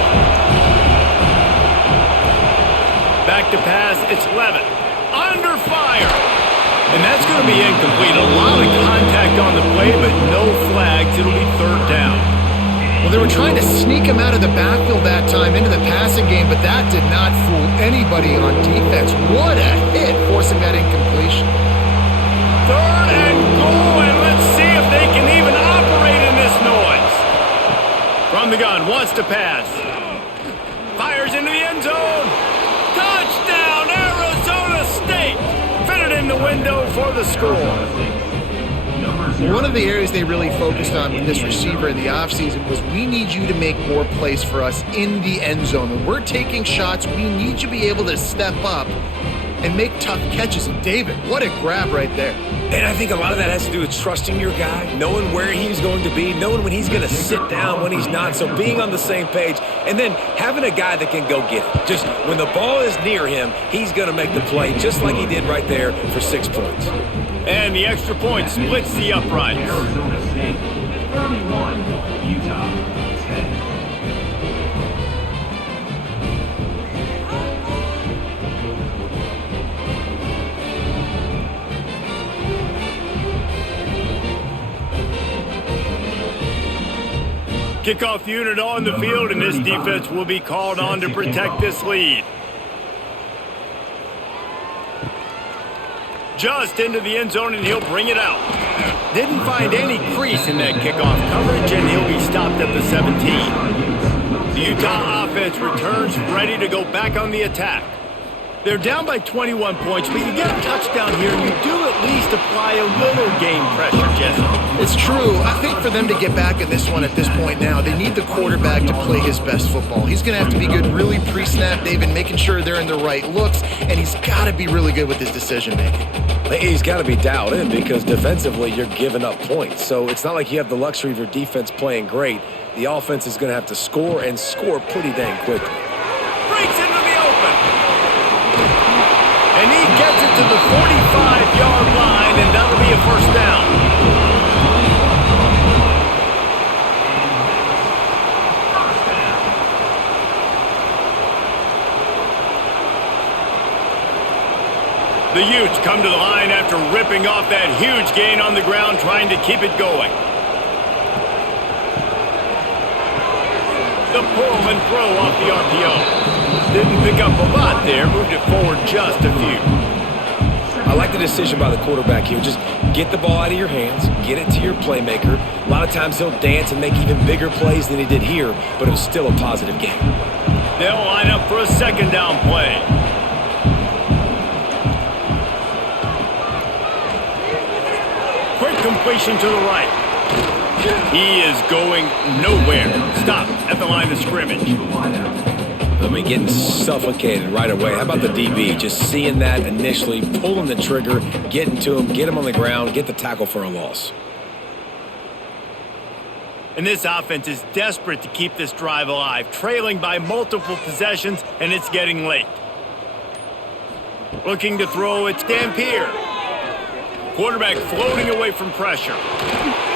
Back to pass, it's Levitt. Under fire. And that's going to be incomplete. A lot of contact on the play, but no flags. It'll be 3rd down. Well, they were trying to sneak him out of the backfield that time into the passing game, but that did not fool anybody on defense. What a hit, forcing that incompletion. 3rd and goal, and let's see if they can even operate in this noise. From the gun, wants to pass. Fires into the end zone. Touchdown, Arizona State. Fitted in the window for the score. One of the areas they really focused on with this receiver in the offseason was we need you to make more plays for us in the end zone. When we're taking shots, we need you to be able to step up and make tough catches. And David, what a grab right there. And I think a lot of that has to do with trusting your guy, knowing where he's going to be, knowing when he's going to sit down, when he's not. So being on the same page, and then having a guy that can go get it. Just when the ball is near him, he's going to make the play, just like he did right there for 6 points. And the extra point splits the uprights. Arizona State 31, Utah 10. Kickoff unit on the field, and this defense will be called on to protect this lead. Just into the end zone, and he'll bring it out. Didn't find any crease in that kickoff coverage, and he'll be stopped at the 17. The Utah offense returns ready to go back on the attack. They're down by 21 points, but you get a touchdown here, and you do at least apply a little game pressure, Jesse. It's true. I think for them to get back in this one at this point now, they need the quarterback to play his best football. He's going to have to be good really pre-snap, David, making sure they're in the right looks, and he's got to be really good with his decision-making. He's got to be dialed in because defensively you're giving up points. So it's not like you have the luxury of your defense playing great. The offense is going to have to score and score pretty dang quickly. Breaks into the open. And he gets it to the 45-yard line, and that'll be a first down. The Utes come to the line after ripping off that huge gain on the ground, trying to keep it going. The pull and throw off the RPO. Didn't pick up a lot there, moved it forward just a few. I like the decision by the quarterback here. Just get the ball out of your hands, get it to your playmaker. A lot of times he'll dance and make even bigger plays than he did here, but it was still a positive game. They'll line up for a second down play. Quick completion to the right. He is going nowhere. Stop at the line of scrimmage. I mean, getting suffocated right away. How about the DB? Just seeing that initially, pulling the trigger, getting to him, get him on the ground, get the tackle for a loss. And this offense is desperate to keep this drive alive, trailing by multiple possessions, and it's getting late. Looking to throw, it's Dampier. Quarterback floating away from pressure.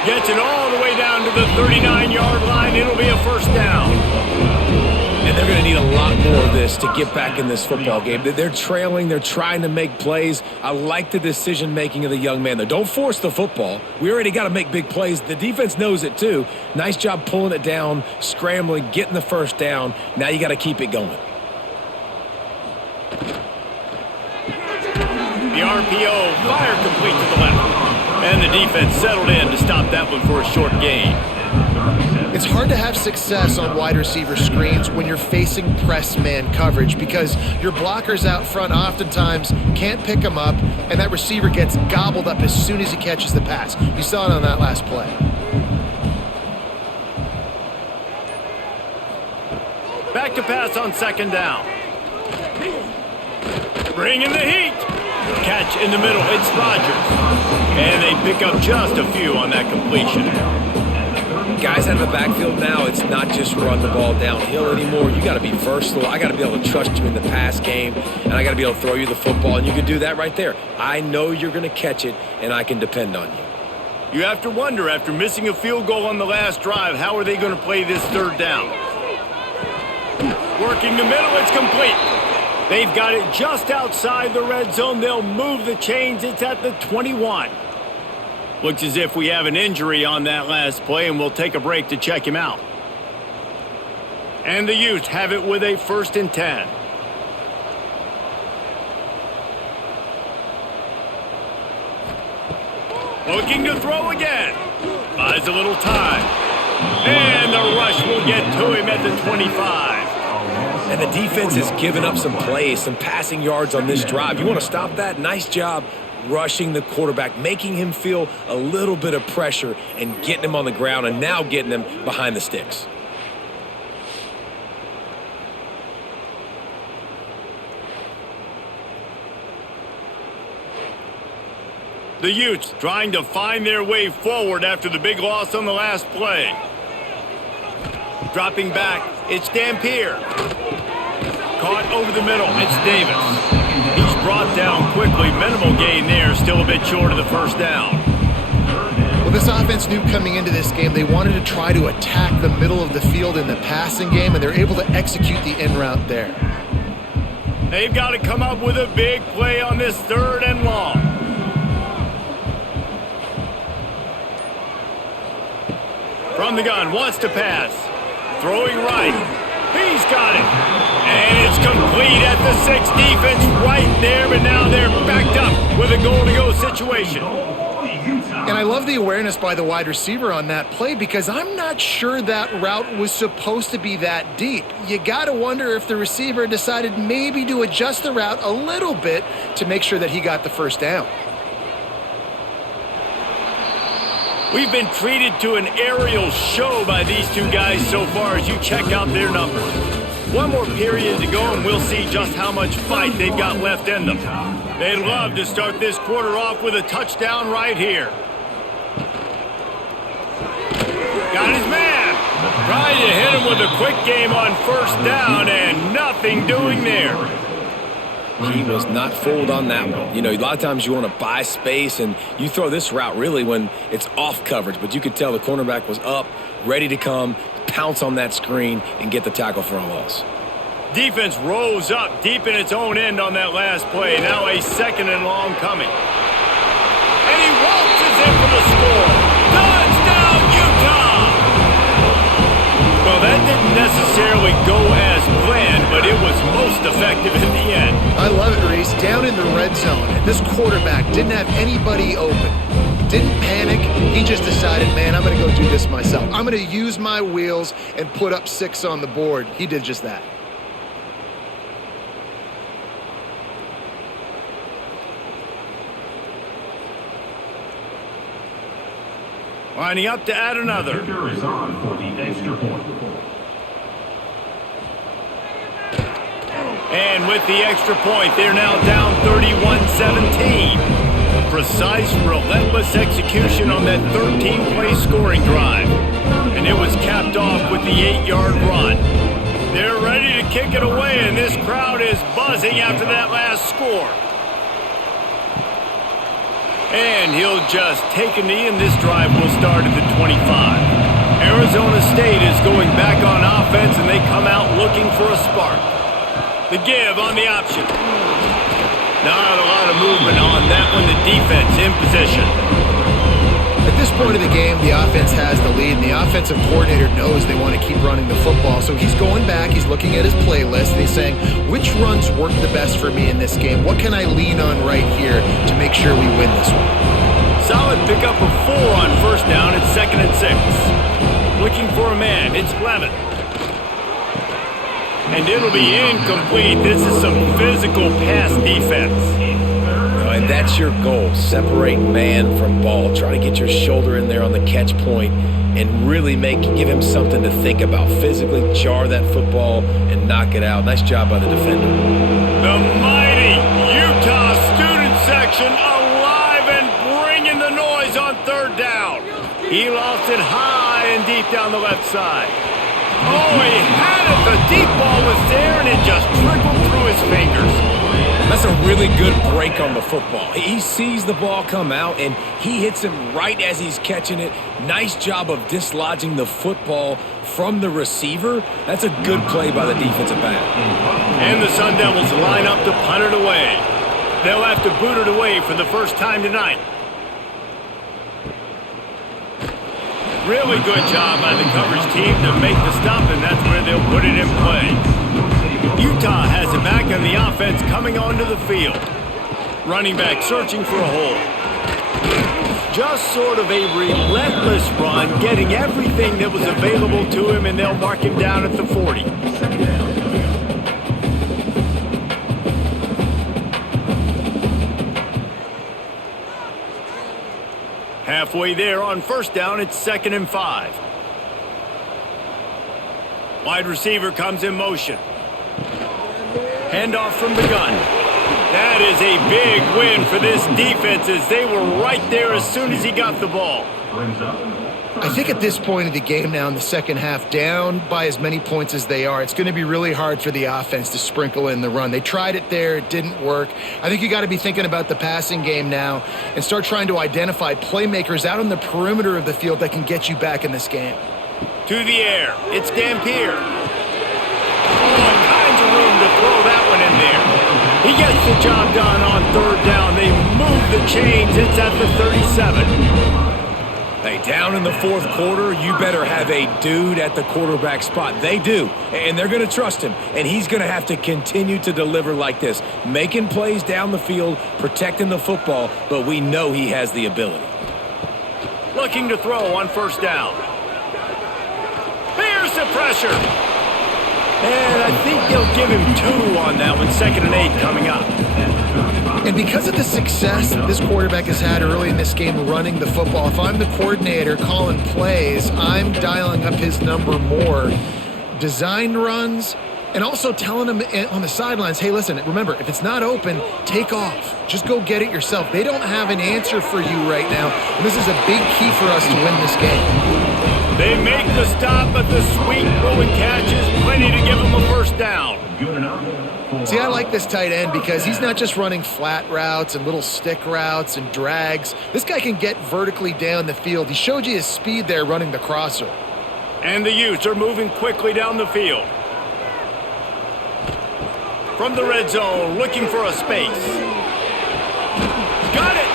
Gets it all the way down to the 39-yard line. It'll be a first down. And they're going to need a lot more of this to get back in this football game. They're trailing. They're trying to make plays. I like the decision-making of the young man, though. Don't force the football. We already got to make big plays. The defense knows it, too. Nice job pulling it down, scrambling, getting the first down. Now you got to keep it going. The RPO, fire complete to the left. And the defense settled in to stop that one for a short gain. It's hard to have success on wide receiver screens when you're facing press man coverage because your blockers out front oftentimes can't pick them up, and that receiver gets gobbled up as soon as he catches the pass. You saw it on that last play. Back to pass on second down. Bringing the heat. Catch in the middle, it's Rodgers. And they pick up just a few on that completion. Guys out of the backfield now, it's not just run the ball downhill anymore. You got to be versatile. I got to be able to trust you in the pass game, and I got to be able to throw you the football, and you can do that right there. I know you're going to catch it, and I can depend on you. You have to wonder, after missing a field goal on the last drive, how are they going to play this third down? Working the middle, it's complete. They've got it just outside the red zone. They'll move the chains. It's at the 21. Looks as if we have an injury on that last play, and we'll take a break to check him out. And the Utes have it with a 1st and 10. Looking to throw again. Buys a little time. And the rush will get to him at the 25. And the defense has given up some plays, some passing yards on this drive. You want to stop that? Nice job rushing the quarterback, making him feel a little bit of pressure and getting him on the ground and now getting him behind the sticks. The Utes trying to find their way forward after the big loss on the last play. Dropping back, it's Dampier. Caught over the middle, it's Davis. He's brought down quickly. Minimal gain there, still a bit short of the first down. Well, this offense knew coming into this game they wanted to try to attack the middle of the field in the passing game, and they're able to execute the in route there. They've got to come up with a big play on this 3rd and long. From the gun, wants to pass. Throwing right. He's got it. And it's complete at the 6. Defense right there, but now they're backed up with a goal-to-go situation. And And I love the awareness by the wide receiver on that play because I'm not sure that route was supposed to be that deep. You got to wonder if the receiver decided maybe to adjust the route a little bit to make sure that he got the first down. We've been treated to an aerial show by these two guys so far as you check out their numbers. One more period to go and we'll see just how much fight they've got left in them. They'd love to start this quarter off with a touchdown right here. Got his man. Trying to hit him with a quick game on first down and nothing doing there. He was not fooled on that one. You know, a lot of times you want to buy space, and you throw this route really when it's off coverage. But you could tell the cornerback was up, ready to come, pounce on that screen, and get the tackle for a loss. Defense rose up deep in its own end on that last play. Now a second and long coming. And he waltzes in for the score. Touchdown, Utah! Well, that didn't necessarily go as planned, but it was most effective in the end. I love it, Reese. Down in the red zone, and this quarterback didn't have anybody open. Didn't panic. He just decided, man, I'm going to go do this myself. I'm going to use my wheels and put up 6 on the board. He did just that. Lining up to add another. Kicker is on for the extra point. And with the extra point, they're now down 31-17. Precise, relentless execution on that 13-play scoring drive. And it was capped off with the 8-yard run. They're ready to kick it away, and this crowd is buzzing after that last score. And he'll just take a knee, and this drive will start at the 25. Arizona State is going back on offense, and they come out looking for a spark. The give on the option. Not a lot of movement on that one. The defense in position. At this point of the game, the offense has the lead, and the offensive coordinator knows they want to keep running the football. So he's going back, he's looking at his playlist, and he's saying, which runs work the best for me in this game? What can I lean on right here to make sure we win this one? Solid pickup of 4 on first down. It's 2nd and 6. Looking for a man. It's Levin. And it'll be incomplete. This is some physical pass defense. And that's your goal. Separate man from ball. Try to get your shoulder in there on the catch point and really give him something to think about. Physically jar that football and knock it out. Nice job by the defender. The mighty Utah student section alive and bringing the noise on 3rd down. He lost it high and deep down the left side. Oh, he had it. The deep ball was there, and it just trickled through his fingers. That's a really good break on the football. He sees the ball come out, and he hits him right as he's catching it. Nice job of dislodging the football from the receiver. That's a good play by the defensive back. And the Sun Devils line up to punt it away. They'll have to boot it away for the first time tonight. Really good job by the coverage team to make the stop, and that's where they'll put it in play. Utah has it back on the offense coming onto the field. Running back searching for a hole. Just sort of a relentless run, getting everything that was available to him, and they'll mark him down at the 40. Halfway there on first down, it's 2nd and 5. Wide receiver comes in motion. Handoff from the gun. That is a big win for this defense as they were right there as soon as he got the ball. I think at this point of the game now in the second half, down by as many points as they are, it's going to be really hard for the offense to sprinkle in the run. They tried it there. It didn't work. I think you got to be thinking about the passing game now and start trying to identify playmakers out on the perimeter of the field that can get you back in this game. To the air. It's Dampier. All kinds of room to throw that one in there. He gets the job done on 3rd down. They move the chains. It's at the 37. Hey, down in the 4th quarter, you better have a dude at the quarterback spot. They do, and they're going to trust him, and he's going to have to continue to deliver like this, making plays down the field, protecting the football, but we know he has the ability. Looking to throw on first down. Here's the pressure. And I think they'll give him 2 on that one. 2nd and 8 coming up. And because of the success this quarterback has had early in this game running the football, if I'm the coordinator calling plays, I'm dialing up his number more. Designed runs, and also telling him on the sidelines, hey, listen, remember, if it's not open, take off. Just go get it yourself. They don't have an answer for you right now, and this is a big key for us to win this game. They make the stop, but the sweet throwing catches, plenty to give them a first down. Good enough. See, I like this tight end because he's not just running flat routes and little stick routes and drags. This guy can get vertically down the field. He showed you his speed there running the crosser. And the Utes are moving quickly down the field. From the red zone, looking for a space. Got it!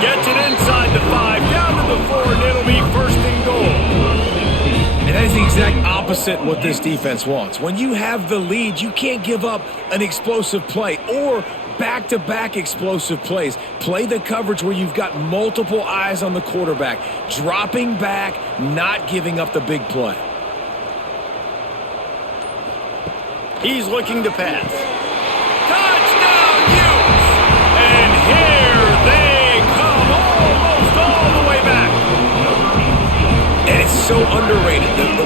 Gets it inside the 5, down to the 4, and it'll be 1st and goal. And that is the exact opposite what this defense wants. When you have the lead, you can't give up an explosive play or back-to-back explosive plays. Play the coverage where you've got multiple eyes on the quarterback, dropping back, not giving up the big play. He's looking to pass. Touchdown, Utes! And here they come, almost all the way back. And it's so underrated.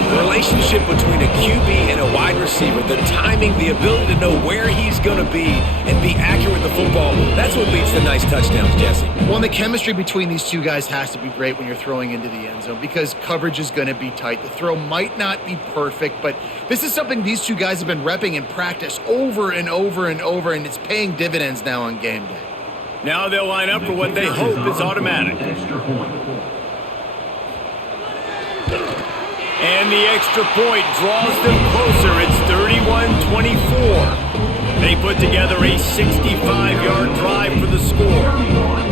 The relationship between a QB and a wide receiver, the timing, the ability to know where he's going to be and be accurate with the football, that's what leads to nice touchdowns, Jesse. Well, and the chemistry between these two guys has to be great when you're throwing into the end zone because coverage is going to be tight. The throw might not be perfect, but this is something these two guys have been repping in practice over and over and over, and it's paying dividends now on game day. Now they'll line up for what they hope is automatic. Extra point. And the extra point draws them closer. It's 31-24. They put together a 65-yard drive for the score.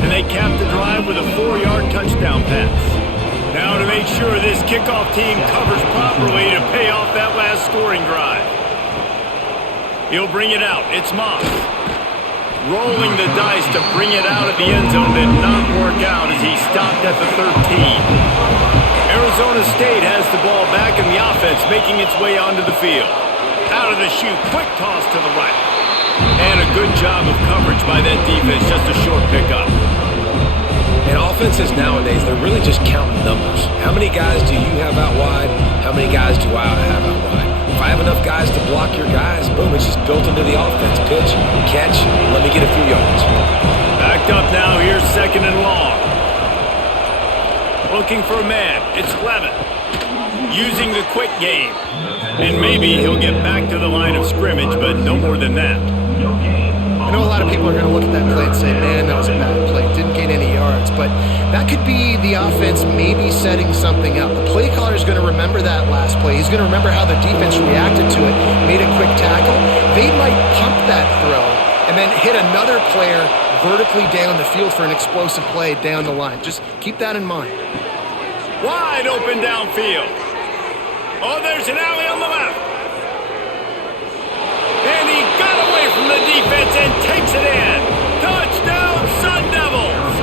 And they cap the drive with a 4-yard touchdown pass. Now to make sure this kickoff team covers properly to pay off that last scoring drive. He'll bring it out. It's Moss. Rolling the dice to bring it out of the end zone did not work out as he stopped at the 13. Arizona State has the ball back in the offense, making its way onto the field. Out of the chute, quick toss to the right. And a good job of coverage by that defense, just a short pickup. And offenses nowadays, they're really just counting numbers. How many guys do you have out wide? How many guys do I have out wide? If I have enough guys to block your guys, boom, it's just built into the offense. Pitch, catch, let me get a few yards. Backed up now, here's 2nd and long. Looking for a man, it's Levin. Using the quick game. And maybe he'll get back to the line of scrimmage, but no more than that. I know a lot of people are going to look at that play and say, man, that was a bad play. Didn't gain any yards. But that could be the offense maybe setting something up. The play caller is going to remember that last play. He's going to remember how the defense reacted to it, made a quick tackle. They might pump that throw and then hit another player vertically down the field for an explosive play down the line. Just keep that in mind. Wide open downfield. Oh, there's an alley on the left. And he got away from the defense and takes it in. Touchdown, Sun Devils!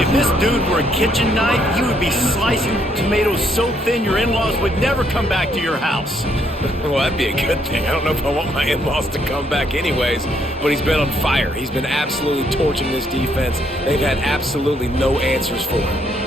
If this dude were a kitchen knife, you would be slicing tomatoes so thin your in-laws would never come back to your house. Well, that'd be a good thing. I don't know if I want my in-laws to come back anyways, but he's been on fire. He's been absolutely torching this defense. They've had absolutely no answers for him.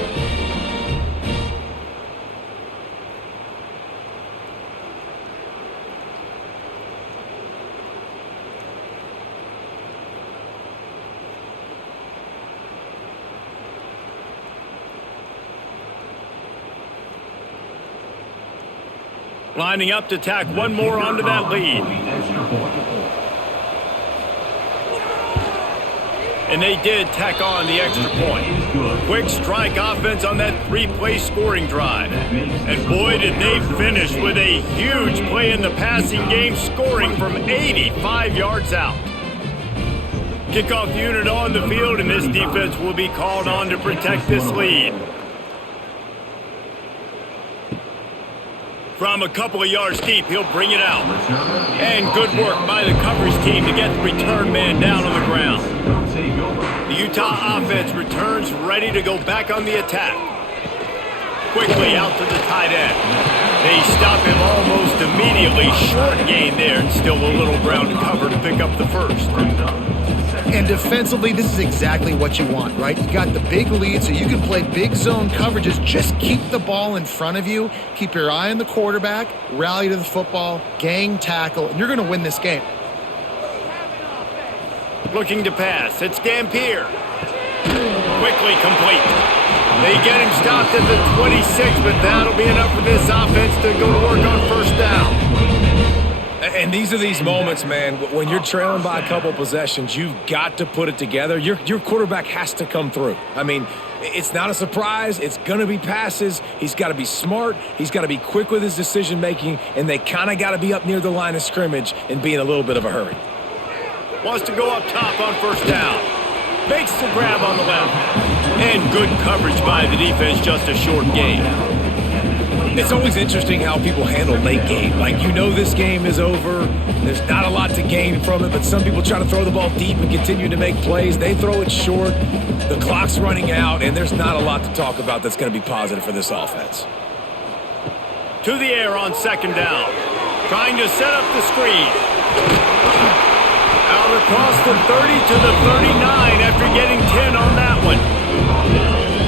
Lining up to tack one more onto that lead. And they did tack on the extra point. Quick strike offense on that 3-play scoring drive. And boy, did they finish with a huge play in the passing game, scoring from 85 yards out. Kickoff unit on the field, and this defense will be called on to protect this lead. From a couple of yards deep, he'll bring it out. And good work by the coverage team to get the return man down on the ground. The The Utah offense returns ready to go back on the attack. Quickly out to the tight end. They stop him almost immediately. Short gain there, and still a little ground to cover to pick up the first. And defensively, this is exactly what you want, right? You got the big lead, so you can play big zone coverages. Just keep the ball in front of you. Keep your eye on the quarterback. Rally to the football. Gang tackle. And you're going to win this game. Looking to pass. It's Dampier. Quickly complete. They get him stopped at the 26, but that'll be enough for this offense to go to work on first down. And these are these moments, man, when you're trailing by a couple possessions, you've got to put it together. Your quarterback has to come through. I mean, it's not a surprise. It's going to be passes. He's got to be smart. He's got to be quick with his decision-making, and they kind of got to be up near the line of scrimmage and be in a little bit of a hurry. Wants to go up top on first down. Makes the grab on the left. And good coverage by the defense, just a short gain. It's always interesting how people handle late game. Like, you know this game is over. There's not a lot to gain from it, but some people try to throw the ball deep and continue to make plays. They throw it short. The clock's running out, and there's not a lot to talk about that's going to be positive for this offense. To the air on second down. Trying to set up the screen. Out across the 30 to the 39 after getting 10 on that one.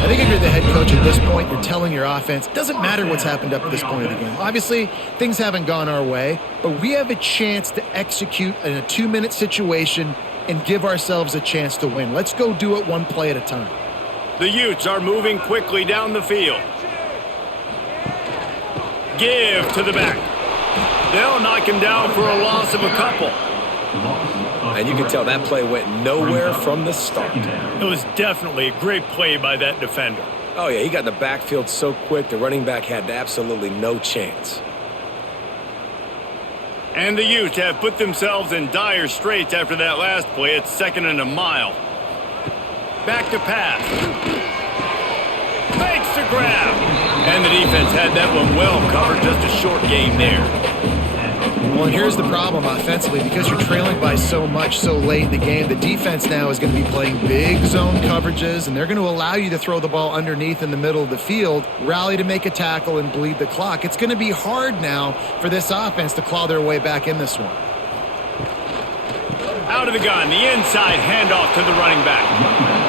I think if you're the head coach at this point, you're telling your offense, doesn't matter what's happened up to this point of the game. Obviously, things haven't gone our way, but we have a chance to execute in a 2-minute situation and give ourselves a chance to win. Let's go do it one play at a time. The Utes are moving quickly down the field. Give to the back. They'll knock him down for a loss of a couple. And you can tell that play went nowhere from the start. It was definitely a great play by that defender. Oh, yeah, he got in the backfield so quick, the running back had absolutely no chance. And the Utes have put themselves in dire straits after that last play. It's 2nd and a mile. Back to pass. Makes the grab. And the defense had that one well covered, just a short gain there. Well, and here's the problem offensively. Because you're trailing by so much so late in the game, the defense now is going to be playing big zone coverages, and they're going to allow you to throw the ball underneath in the middle of the field, rally to make a tackle, and bleed the clock. It's going to be hard now for this offense to claw their way back in this one. Out of the gun, the inside handoff to the running back.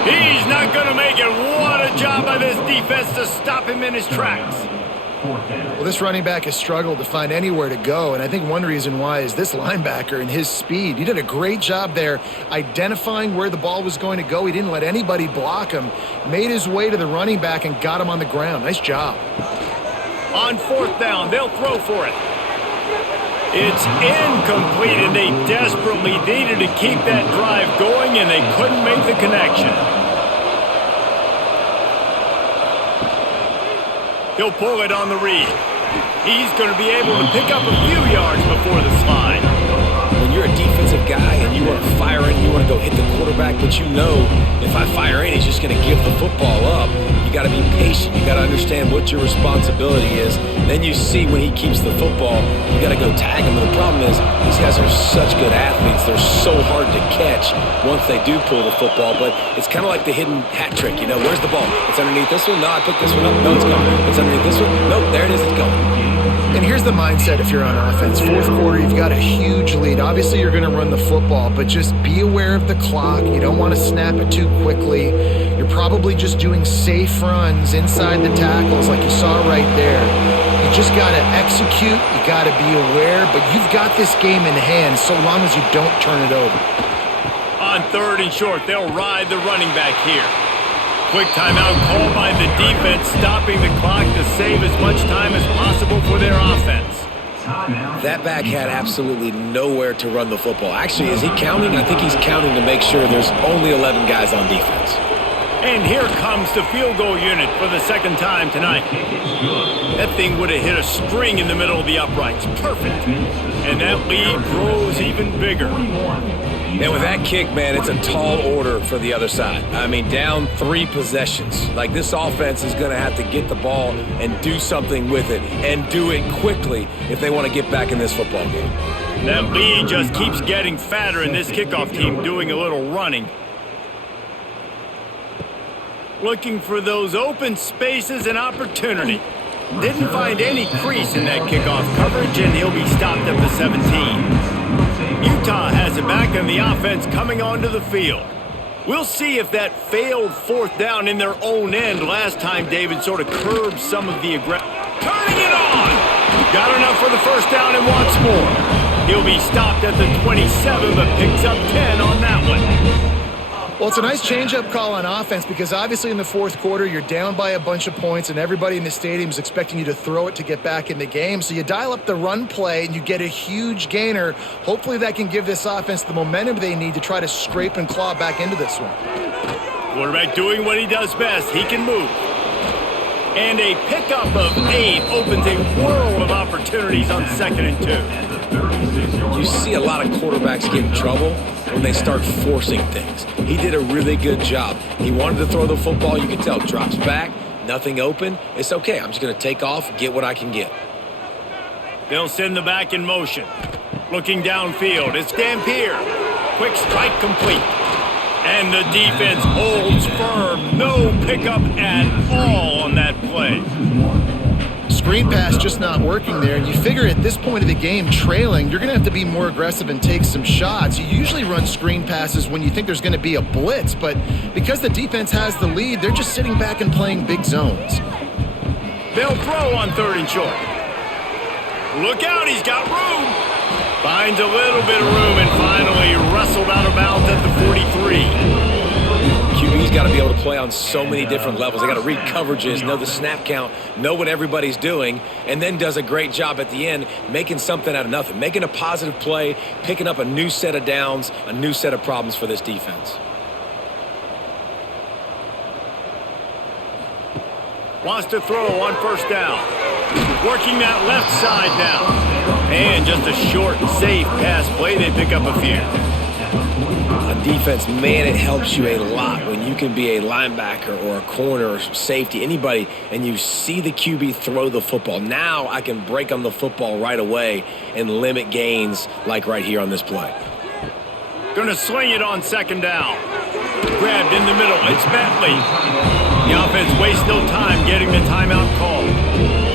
He's not going to make it. What a job by this defense to stop him in his tracks. Well, this running back has struggled to find anywhere to go, and I think one reason why is this linebacker and his speed. He did a great job there identifying where the ball was going to go. He didn't let anybody block him, made his way to the running back and got him on the ground. Nice job. On 4th down, they'll throw for it. It's incomplete, and they desperately needed to keep that drive going, and they couldn't make the connection. He'll pull it on the read. He's going to be able to pick up a few yards before the slide. When you're a defensive guy and you want to fire in, you want to go hit the quarterback, but you know if I fire in, he's just going to give the football up. You got to be patient. You got to understand what your responsibility is. Then you see when he keeps the football, you got to go tag him. And the problem is these guys are such good athletes. They're so hard to catch once they do pull the football. But it's kind of like the hidden hat trick. You know, where's the ball? It's underneath this one. No, I picked this one up. No, it's gone. It's underneath this one. Nope, there it is. It's gone. And here's the mindset if you're on offense. 4th quarter, you've got a huge lead. Obviously, you're going to run the football, but just be aware of the clock. You don't want to snap it too quickly. You're probably just doing safe runs inside the tackles like you saw right there. You just got to execute. You got to be aware, but you've got this game in hand so long as you don't turn it over. On 3rd and short, they'll ride the running back here. Quick timeout called by the defense, stopping the clock to save as much time as possible for their offense. That back had absolutely nowhere to run the football. Actually, is he counting? I think he's counting to make sure there's only 11 guys on defense. And here comes the field goal unit for the 2nd time tonight. That thing would have hit a string in the middle of the uprights. Perfect. And that lead grows even bigger. And with that kick, man, it's a tall order for the other side. I mean, down 3 possessions. Like, this offense is going to have to get the ball and do something with it, and do it quickly if they want to get back in this football game. That lead just keeps getting fatter, and this kickoff team doing a little running. looking for those open spaces and opportunity. Didn't find any crease in that kickoff coverage, and he'll be stopped at the 17. Utah has it back, and the offense coming onto the field. We'll see if that failed fourth down in their own end last time David sort of curbed some of the aggression. Turning it on! Got enough for the first down and wants more. He'll be stopped at the 27, but picks up 10 on that one. Well, it's a nice change-up call on offense because obviously in the fourth quarter, you're down by a bunch of points and everybody in the stadium is expecting you to throw it to get back in the game. So you dial up the run play and you get a huge gainer. Hopefully that can give this offense the momentum they need to try to scrape and claw back into this one. Quarterback doing what he does best. He can move. And a pickup of 8 opens a world of opportunities on 2nd and 2. You see a lot of quarterbacks get in trouble when they start forcing things. He did a really good job. He wanted to throw the football. You can tell. Drops back, nothing open. It's okay. I'm just going to take off, get what I can get. They'll send the back in motion. Looking downfield, it's Dampier. Quick strike complete. And the defense holds firm. No pickup at all on that play. Screen pass just not working there, and you figure at this point of the game, trailing, you're going to have to be more aggressive and take some shots. You usually run screen passes when you think there's going to be a blitz, but because the defense has the lead, they're just sitting back and playing big zones. They'll throw on 3rd and short. Look out, he's got room. Finds a little bit of room and finally wrestled out of bounds at the 43. QB's got to be able to play on so many different levels. They got to read coverages, know the snap count, know what everybody's doing, and then does a great job at the end making something out of nothing, making a positive play, picking up a new set of downs, a new set of problems for this defense. Wants to throw on 1st down. Working that left side now. And just a short, safe pass play. They pick up a few. On defense, man, it helps you a lot when you can be a linebacker or a corner or safety, anybody, and you see the QB throw the football. Now I can break on the football right away and limit gains like right here on this play. Gonna swing it on 2nd down. Grabbed in the middle. It's Bentley. The offense wastes no time getting the timeout called.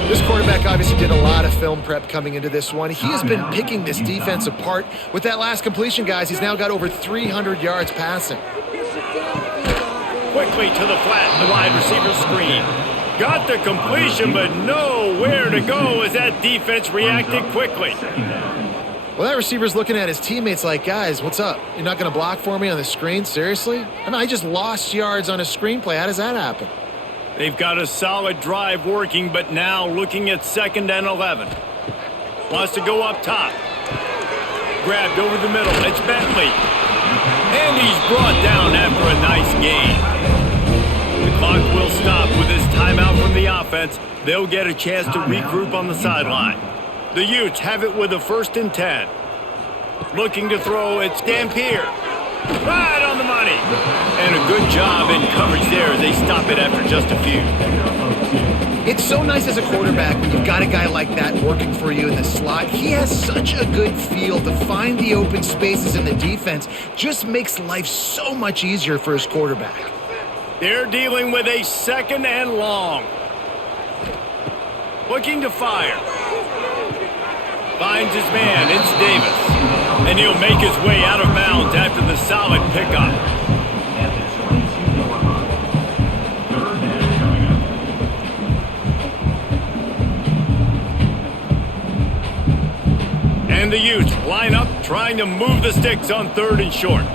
This quarterback obviously did a lot of film prep coming into this one. He has been picking this defense apart. With that last completion, guys, he's now got over 300 yards passing. Quickly to the flat, the wide receiver screen. Got the completion, but nowhere to go as that defense reacted quickly. Well, that receiver's looking at his teammates like, guys, what's up? You're not going to block for me on the screen? Seriously? And I just lost yards on a screenplay. How does that happen? They've got a solid drive working, but now looking at 2nd and 11. Wants to go up top. Grabbed over the middle. It's Bentley. And he's brought down after a nice gain. The clock will stop with this timeout from the offense. They'll get a chance to regroup on the sideline. The Utes have it with a 1st and 10. Looking to throw, it's Dampier. Right on the money. And a good job in coverage there as they stop it after just a few. It's so nice as a quarterback when you've got a guy like that working for you in the slot. He has such a good feel to find the open spaces in the defense. Just makes life so much easier for his quarterback. They're dealing with a 2nd and long. Looking to fire. Finds his man. It's Davis. And he'll make his way out of bounds after the solid pickup. And the Utes line up, trying to move the sticks on 3rd and short.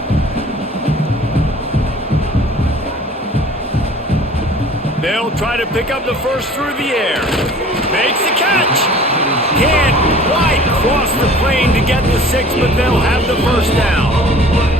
They'll try to pick up the first through the air. Makes the catch. Can't quite cross the plane to get the 6, but they'll have the first down.